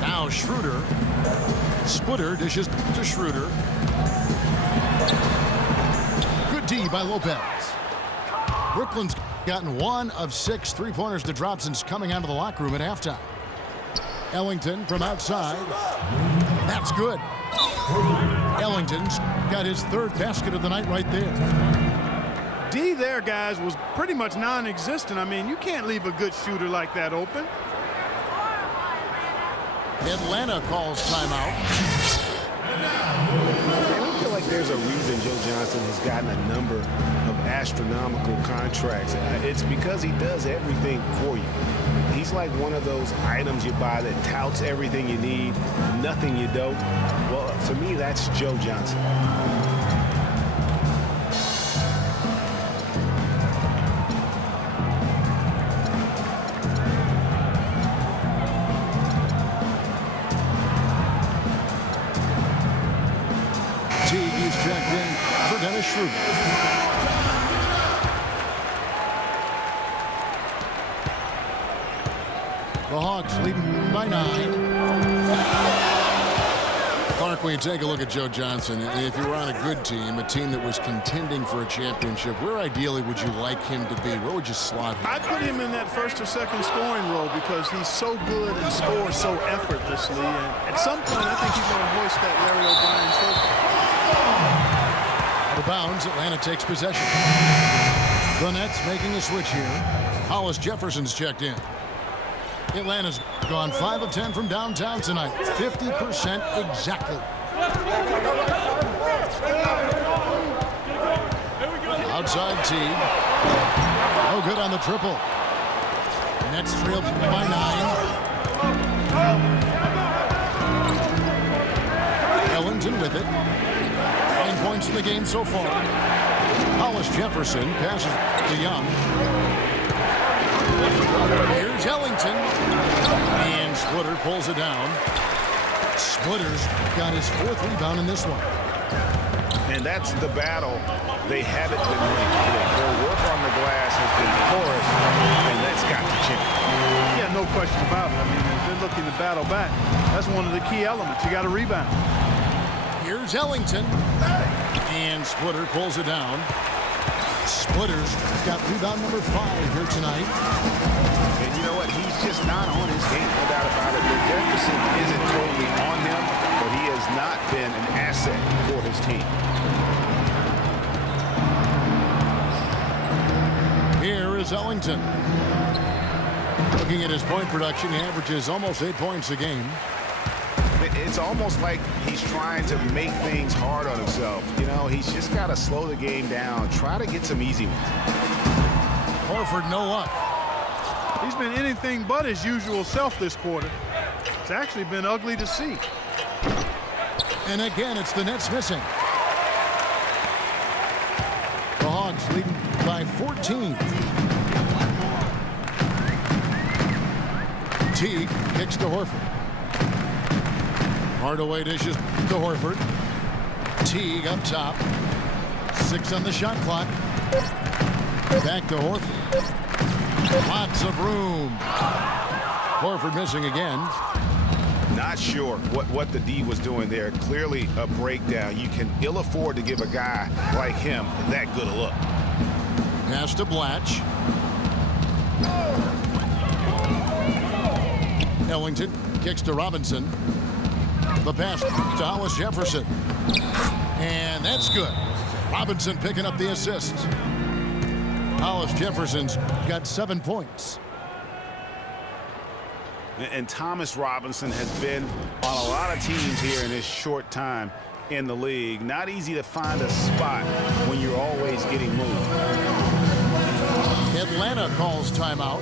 Now Schroeder. Splitter dishes to Schroeder. Good D by Lopez. Brooklyn's gotten 1 of 6 3-pointers to drop since coming out of the locker room at halftime. Ellington from outside. That's good. Ellington's got his 3rd basket of the night right there. D there, guys, was pretty much non-existent. I mean, you can't leave a good shooter like that open. Atlanta calls timeout. I feel like there's a reason Joe Johnson has gotten a number of astronomical contracts. It's because he does everything for you. He's like one of those items you buy that touts everything you need, nothing you don't. Well, for me, that's Joe Johnson. He's checked in for Dennis Schroeder. The Hawks leading by 9. Clark, when you take a look at Joe Johnson, if you were on a good team, a team that was contending for a championship, where ideally would you like him to be? Where would you slot him? I'd put him in that 1st or 2nd scoring role because he's so good and scores so effortlessly. And at some point, I think he's going to hoist that Larry O'Brien trophy. Out of bounds, Atlanta takes possession. The Nets making a switch here. Hollis Jefferson's checked in. Atlanta's gone 5 of 10 from downtown tonight. 50% exactly. Outside Teague. No good on the triple. Nets trail by 9. Ellington with it. 9 points in the game so far. Hollis Jefferson passes to Young. Here's Ellington. And Splitter pulls it down. Splitter's got his 4th rebound in this one. And that's the battle they haven't been winning today. Their work on the glass has been porous, and that's got to change. Yeah, no question about it. I mean, as they're looking to battle back, that's one of the key elements. You got to rebound. Here's Ellington. And Splitter pulls it down. Splitter's got rebound number 5 here tonight. And you know what? He's just not on his game, no doubt about it. The deficit isn't totally on him, but he has not been an asset for his team. Here is Ellington. Looking at his point production, he averages almost 8 points a game. It's almost like he's trying to make things hard on himself. You know, he's just got to slow the game down, try to get some easy ones. Horford, no luck. He's been anything but his usual self this quarter. It's actually been ugly to see. And again, it's the Nets missing. The Hawks leading by 14. Teague kicks to Horford. Hardaway dishes to Horford. Teague up top. 6 on the shot clock. Back to Horford. Lots of room. Horford missing again. Not sure what the D was doing there. Clearly a breakdown. You can ill afford to give a guy like him that good a look. Pass to Blatch. Ellington kicks to Robinson. The pass to Hollis Jefferson. And that's good. Robinson picking up the assist. Hollis Jefferson's got 7 points. And Thomas Robinson has been on a lot of teams here in his short time in the league. Not easy to find a spot when you're always getting moved. Atlanta calls timeout.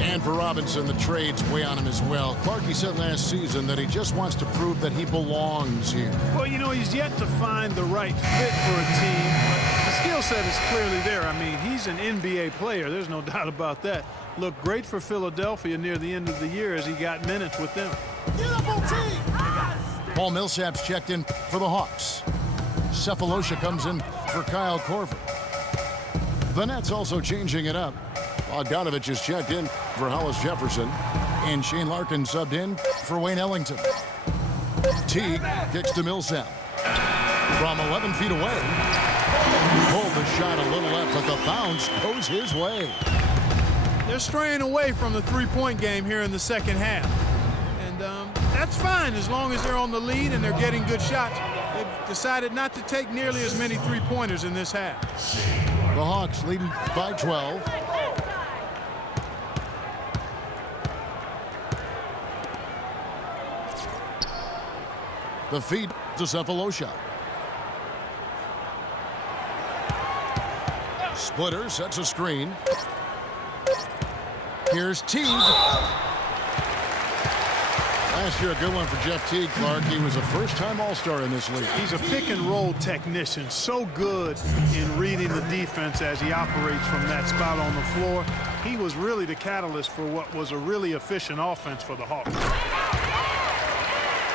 And for Robinson, the trade's way on him as well. Clarkie said last season that he just wants to prove that he belongs here. Well, you know, he's yet to find the right fit for a team. The skill set is clearly there. I mean, he's an NBA player. There's no doubt about that. Looked great for Philadelphia near the end of the year as he got minutes with them. Paul Millsap's checked in for the Hawks. Cephalosha comes in for Kyle Korver. The Nets also changing it up. Bogdanovich is checked in for Hollis Jefferson. And Shane Larkin subbed in for Wayne Ellington. Teague kicks to Millsap. From 11 feet away, Pulled the shot a little left, but the bounce goes his way. They're straying away from the three-point game here in the second half. And that's fine as long as they're on the lead and they're getting good shots. They've decided not to take nearly as many three-pointers in this half. The Hawks leading by 12. The feed to Cephalosha. Splitter sets a screen. Here's Teague. Last year, a good one for Jeff Teague, Clark. He was a first-time All-Star in this league. He's a pick-and-roll technician, so good in reading the defense as he operates from that spot on the floor. He was really the catalyst for what was a really efficient offense for the Hawks.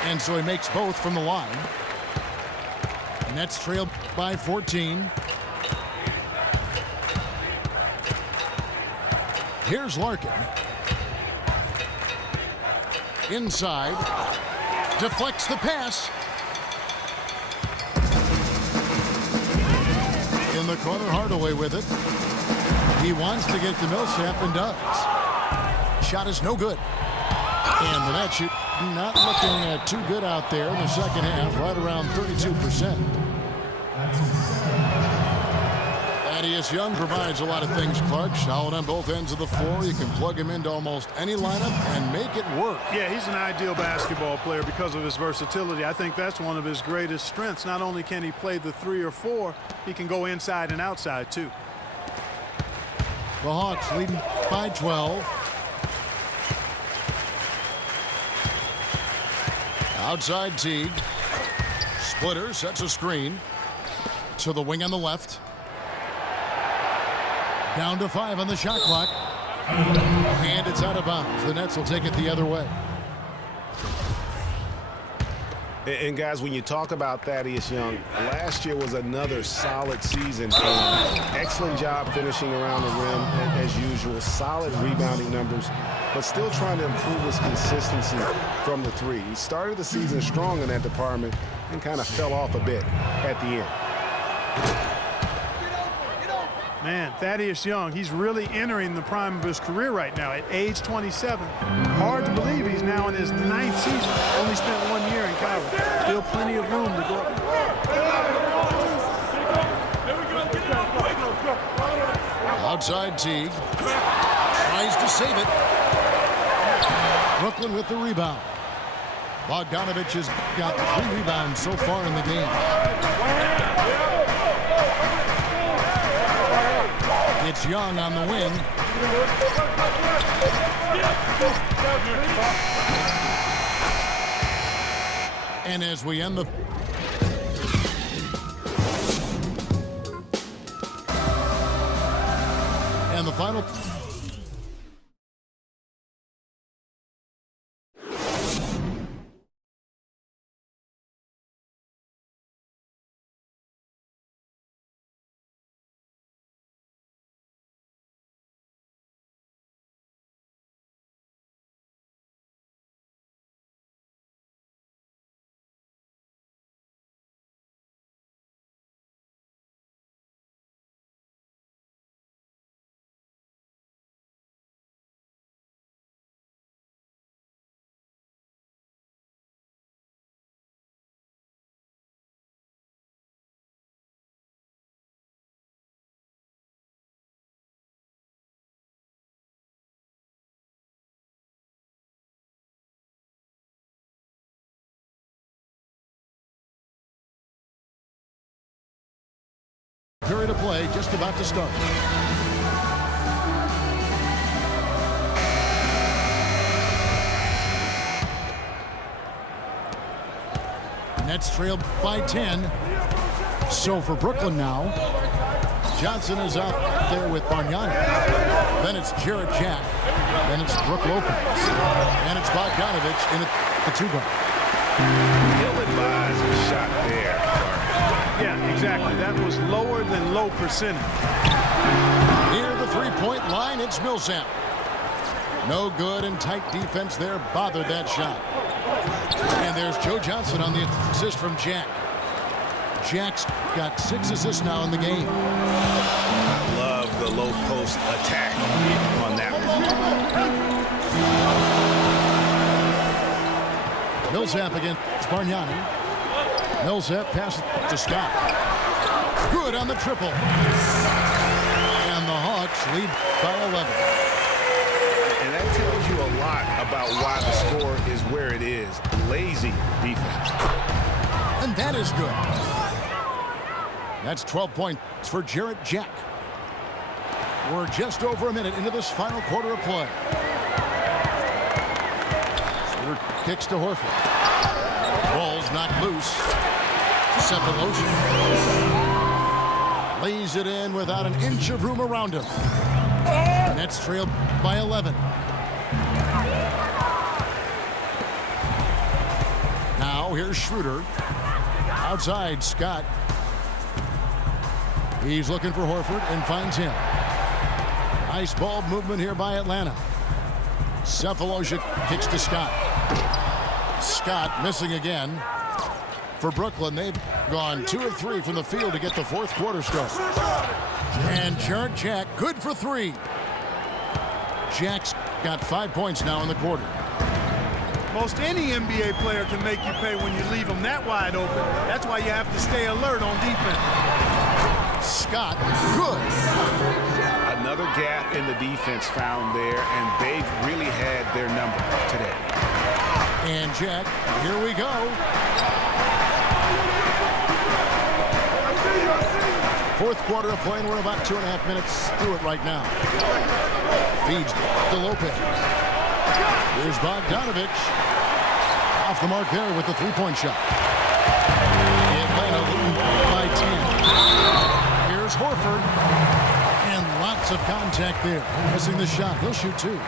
And so he makes both from the line. Nets trailed by 14. Here's Larkin. Inside. Deflects the pass. In the corner, Hardaway with it. He wants to get to Millsap and does. Shot is no good. And the Nets shoot not looking too good out there in the second half, right around 32%. Thaddeus Young provides a lot of things, Clark. Solid on both ends of the floor. You can plug him into almost any lineup and make it work. Yeah, he's an ideal basketball player because of his versatility. I think that's one of his greatest strengths. Not only can he play the 3 or 4, he can go inside and outside too. The Hawks leading by 12. Outside Teague. Splitter sets a screen to the wing on the left. Down to 5 on the shot clock. And it's out of bounds. The Nets will take it the other way. And guys, when you talk about Thaddeus Young, last year was another solid season for him. Excellent job finishing around the rim as usual. Solid rebounding numbers, but still trying to improve his consistency from the 3. He started the season strong in that department and kind of fell off a bit at the end. Man, Thaddeus Young, he's really entering the prime of his career right now at age 27. Hard to believe he's now in his 9th season. Only spent 1 year in college. Still plenty of room to grow. Outside Teague. Tries to save it. Brooklyn with the rebound. Bogdanovich has got 3 rebounds so far in the game. It's Young on the wing. And as we end the final. Period of play just about to start. Nets trailed by 10. So for Brooklyn now, Johnson is out there with Bargnani. Then it's Jarrett Jack. Then it's Brook Lopez. And it's Bogdanovich in the 2-guard. Ill-advised shot there. Yeah, exactly. That was lower than low percentage. Near the three-point line, it's Millsap. No good, and tight defense there bothered that shot. And there's Joe Johnson on the assist from Jack. Jack's got 6 assists now in the game. I love the low post attack on that one. Millsap against Bargnani. Millsap passes to Scott. Good on the triple. And the Hawks lead by 11. And that tells you a lot about why the score is where it is. Lazy defense. And that is good. That's 12 points for Jarrett Jack. We're just over a minute into this final quarter of play. Schroeder kicks to Horford. Ball's knocked loose. Separation. Lays it in without an inch of room around him. Nets trailed by 11. Now here's Schroeder. Outside, Scott. He's looking for Horford and finds him. Nice ball movement here by Atlanta. Sefolosha kicks to Scott. Scott missing again. For Brooklyn, they've gone 2 of 3 from the field to get the fourth quarter start. And Jarrett Jack, good for 3. Jack's got 5 points now in the quarter. Most any NBA player can make you pay when you leave them that wide open. That's why you have to stay alert on defense. Scott, good. Another gap in the defense found there, and they've really had their number today. And Jack, here we go. Fourth quarter of play, and we're about 2.5 minutes through it right now. Feeds to Lopez. Here's Bogdanovich. Off the mark there with the three-point shot. Atlanta leading by 10. Here's Horford. And lots of contact there. Missing the shot. He'll shoot 2.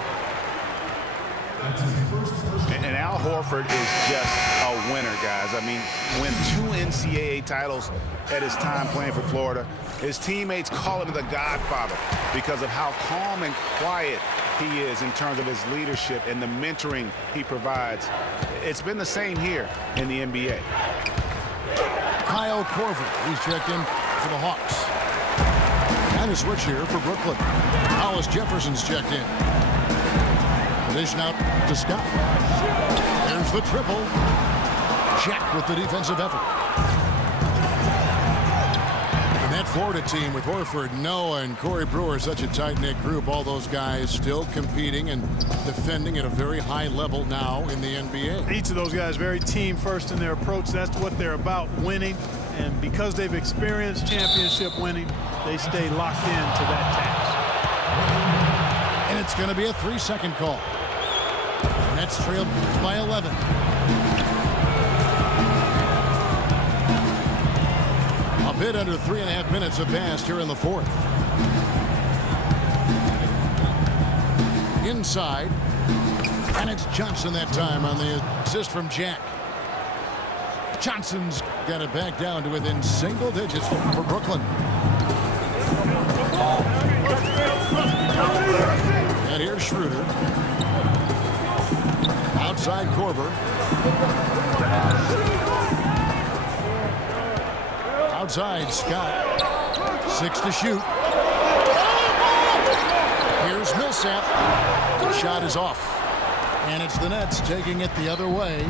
And Al Horford is just a winner, guys. I mean, win 2 NCAA titles at his time playing for Florida. His teammates call him the Godfather because of how calm and quiet he is in terms of his leadership and the mentoring he provides. It's been the same here in the NBA. Kyle Korver, he's checked in for the Hawks. And a switch here for Brooklyn. Hollis Jefferson's checked in. Dish out to Scott. There's the triple. Jack with the defensive effort. And that Florida team with Horford, Noah, and Corey Brewer, such a tight-knit group. All those guys still competing and defending at a very high level now in the NBA. Each of those guys very team first in their approach. That's what they're about, winning. And because they've experienced championship winning, they stay locked into that task. And it's going to be a 3-second call. Nets trailed by 11. A bit under 3.5 minutes have passed here in the fourth. Inside. And it's Johnson that time on the assist from Jack. Johnson's got it back down to within single digits for Brooklyn. And here's Schroeder. Outside Korver. Outside Scott. 6 to shoot. Here's Millsap. The shot is off. And it's the Nets taking it the other way.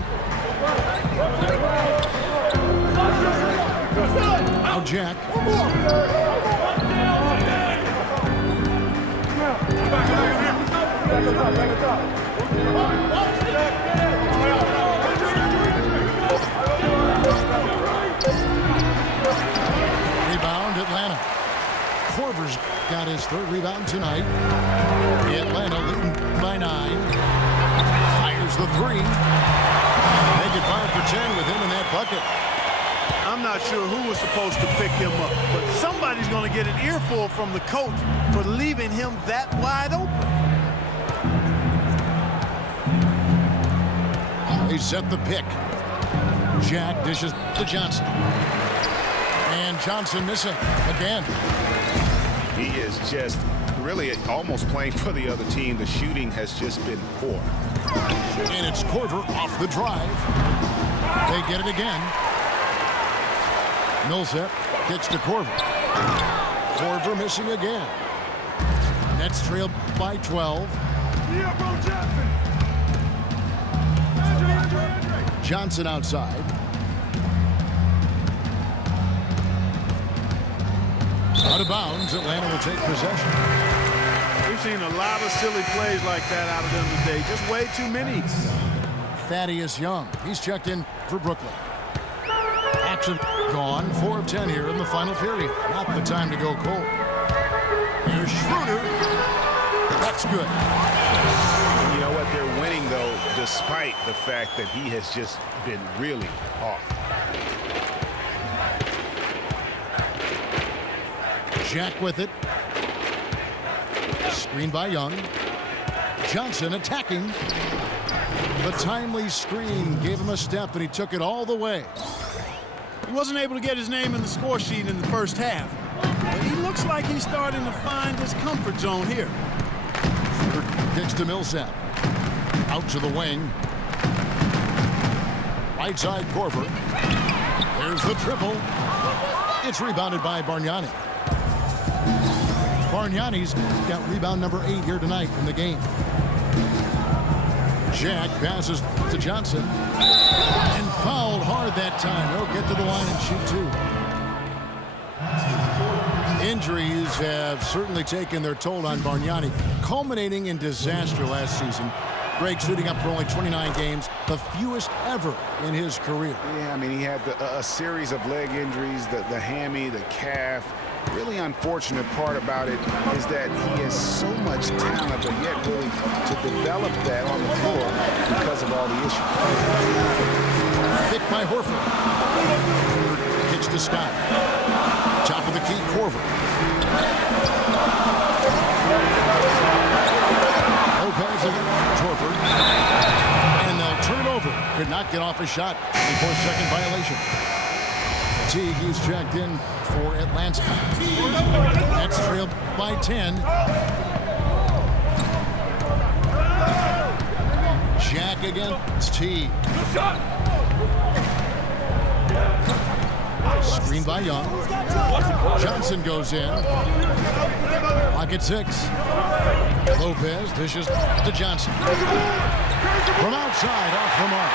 Now Jack. Rebound Atlanta. Korver's got his 3rd rebound tonight. Atlanta leading by 9. Fires the 3. Make it 5 for 10 with him in that bucket. I'm not sure who was supposed to pick him up, but somebody's going to get an earful from the coach for leaving him that wide open. He set the pick. Jack dishes to Johnson. And Johnson missing again. He is just really almost playing for the other team. The shooting has just been poor. And it's Korver off the drive. They get it again. Millsap kicks to Korver. Korver missing again. Nets trailed by 12. Johnson outside. Out of bounds, Atlanta will take possession. We've seen a lot of silly plays like that out of them today. Just way too many. Thaddeus Young, he's checked in for Brooklyn. Action gone, 4 of 10 here in the final period. Not the time to go cold. Here's Schroeder. That's good. You know what? They're winning, though, despite the fact that he has just been really off. Jack with it. Screen by Young. Johnson attacking. The timely screen gave him a step, and he took it all the way. He wasn't able to get his name in the score sheet in the first half, but he looks like he's starting to find his comfort zone here. Kicks to Millsap. Out to the wing. Right side Korver. There's the triple. It's rebounded by Bargnani. Bargnani's got rebound number 8 here tonight in the game. Jack passes to Johnson. And fouled hard that time. He'll get to the line and shoot 2. Injuries have certainly taken their toll on Bargnani, culminating in disaster last season. Greg suiting up for only 29 games, the fewest ever in his career. Yeah, I mean, he had a series of leg injuries, the hammy, the calf. Really unfortunate part about it is that he has so much talent, but yet really to develop that on the floor because of all the issues. Picked by Horford. Kicks to Scott. Top of the key, Korver. Lopez against Horford. And they'll turn it over. Could not get off a shot before second violation. Teague, he's checked in for Atlanta. Nets trailed by 10. Jack against Teague. Screen by Young. Johnson goes in. Lock at 6. Lopez dishes to Johnson. From outside, off the mark.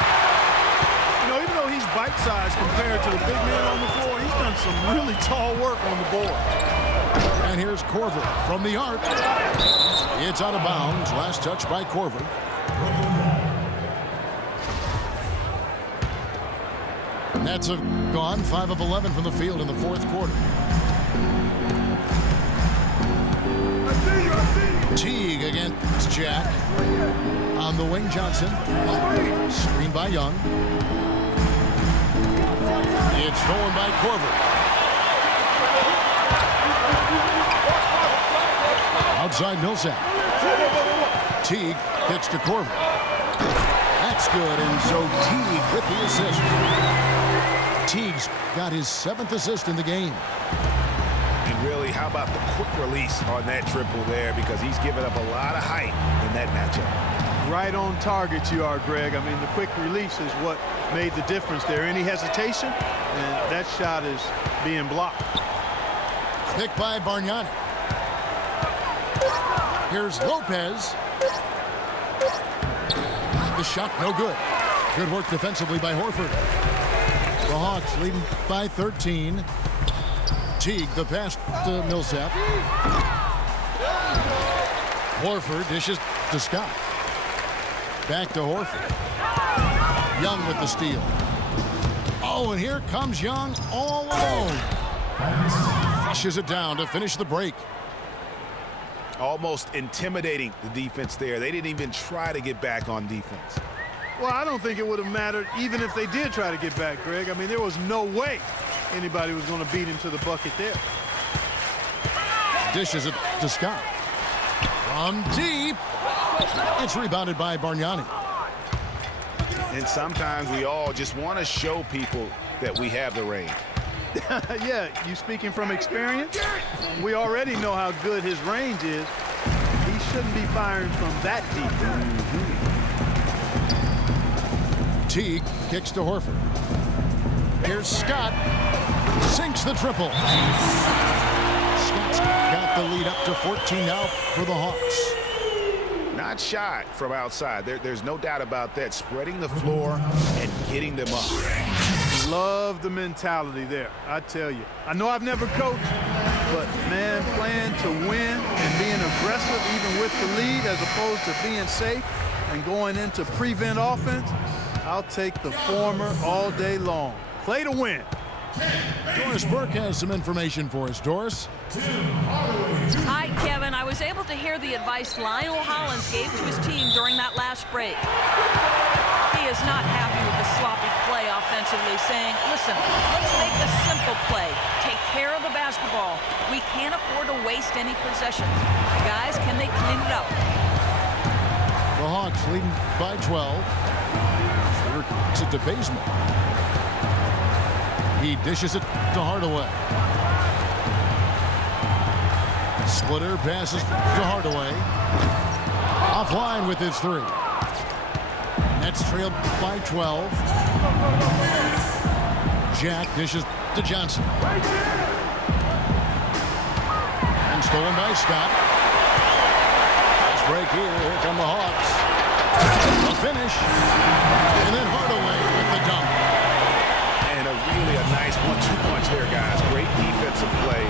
You know, even though he's bite-sized compared to the big man on the floor, he's done some really tall work on the board. And here's Korver from the arc. It's out of bounds. Last touch by Korver. Nets have gone 5 of 11 from the field in the fourth quarter. Teague against Jack. On the wing, Johnson. Screen by Young. It's stolen by Korver. Outside Millsap. Teague kicks to Korver. That's good, and so Teague with the assist. Teague's got his 7th assist in the game. And really, how about the quick release on that triple there, because he's given up a lot of height in that matchup. Right on target you are, Greg. I mean, the quick release is what made the difference there. Any hesitation, and that shot is being blocked. Picked by Bargnani. Here's Lopez. The shot no good. Good work defensively by Horford. The Hawks leading by 13. Teague, the pass to Millsap. Horford dishes to Scott. Back to Horford. Young with the steal. Oh, and here comes Young all alone. Flushes it down to finish the break. Almost intimidating the defense there. They didn't even try to get back on defense. Well, I don't think it would have mattered even if they did try to get back, Greg. I mean, there was no way anybody was going to beat him to the bucket there. Dishes it to Scott. From deep. It's rebounded by Bargnani. And sometimes we all just want to show people that we have the range. Yeah, you speaking from experience? We already know how good his range is. He shouldn't be firing from that deep. Teague kicks to Horford. Here's Scott. Sinks the triple. Scott's got the lead up to 14 now for the Hawks. Not shy from outside. There's no doubt about that. Spreading the floor and getting them up. Love the mentality there, I tell you. I know I've never coached, but, man, playing to win and being aggressive even with the lead as opposed to being safe and going into prevent offense, I'll take the former all day long. Play to win. Doris Burke has some information for us. Doris? Hi, Kevin. I was able to hear the advice Lionel Hollins gave to his team during that last break. He is not happy with the sloppy play offensively, saying, listen, let's make a simple play. Take care of the basketball. We can't afford to waste any possessions. Guys, can they clean it up? The Hawks leading by 12. Schroeder kicks it to Bazemore. He dishes it to Hardaway. Splitter passes to Hardaway. Offline with his three. Nets trailed by 12. Jack dishes to Johnson. And stolen by Scott. Nice break here. Here come the Hawks. The finish. And then Hardaway with the dunk. And really a nice 1-2 punch there, guys. Great defensive play.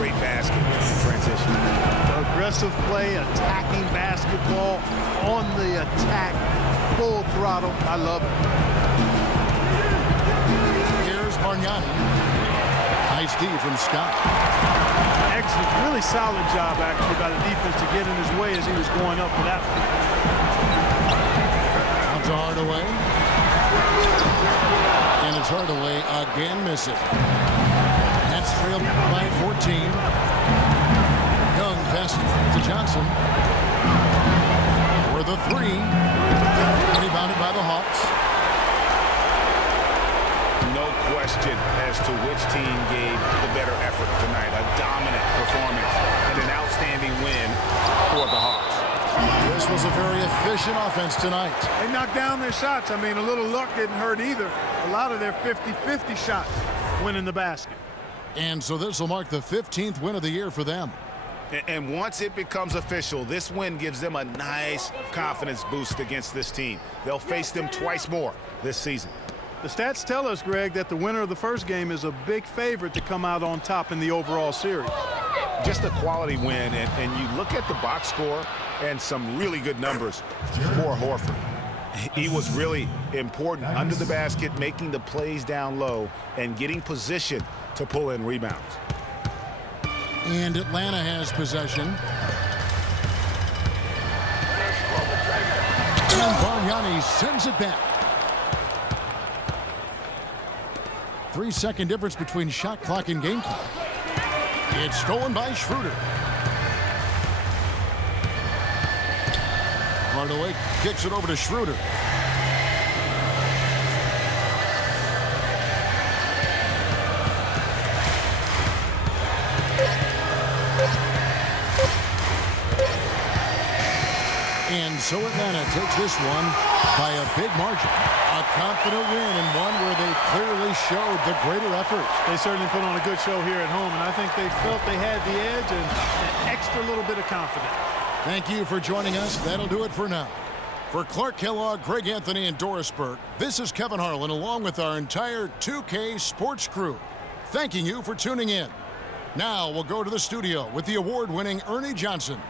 Great basket transition. Aggressive play, attacking basketball on the attack. Full throttle. I love it. Here's Bargnani. Nice D from Scott. Excellent. Really solid job, actually, by the defense to get in his way as he was going up for that one. Out to Hardaway. And it's Hardaway again missing. Nets trailed by 14. Young passes to Johnson. For the three. Rebounded by the Hawks. No question as to which team gave the better effort tonight. A dominant performance and an outstanding win for the Hawks. This was a very efficient offense tonight. They knocked down their shots. I mean, a little luck didn't hurt either. A lot of their 50-50 shots went in the basket. And so this will mark the 15th win of the year for them. And once it becomes official, this win gives them a nice confidence boost against this team. They'll face them twice more this season. The stats tell us, Greg, that the winner of the first game is a big favorite to come out on top in the overall series. Just a quality win, and you look at the box score and some really good numbers for Horford. He was really important under the basket, making the plays down low and getting position to pull in rebounds. And Atlanta has possession. And Bargnani sends it back. 3-second difference between shot clock and game clock. It's stolen by Schroeder. Hardaway kicks it over to Schroeder. And so Atlanta takes this one by a big margin. A confident win and one where they clearly showed the greater effort. They certainly put on a good show here at home, and I think they felt they had the edge and an extra little bit of confidence. Thank you for joining us. That'll do it for now. For Clark Kellogg, Greg Anthony, and Doris Burke, this is Kevin Harlan along with our entire 2K Sports crew, thanking you for tuning in. Now we'll go to the studio with the award-winning Ernie Johnson.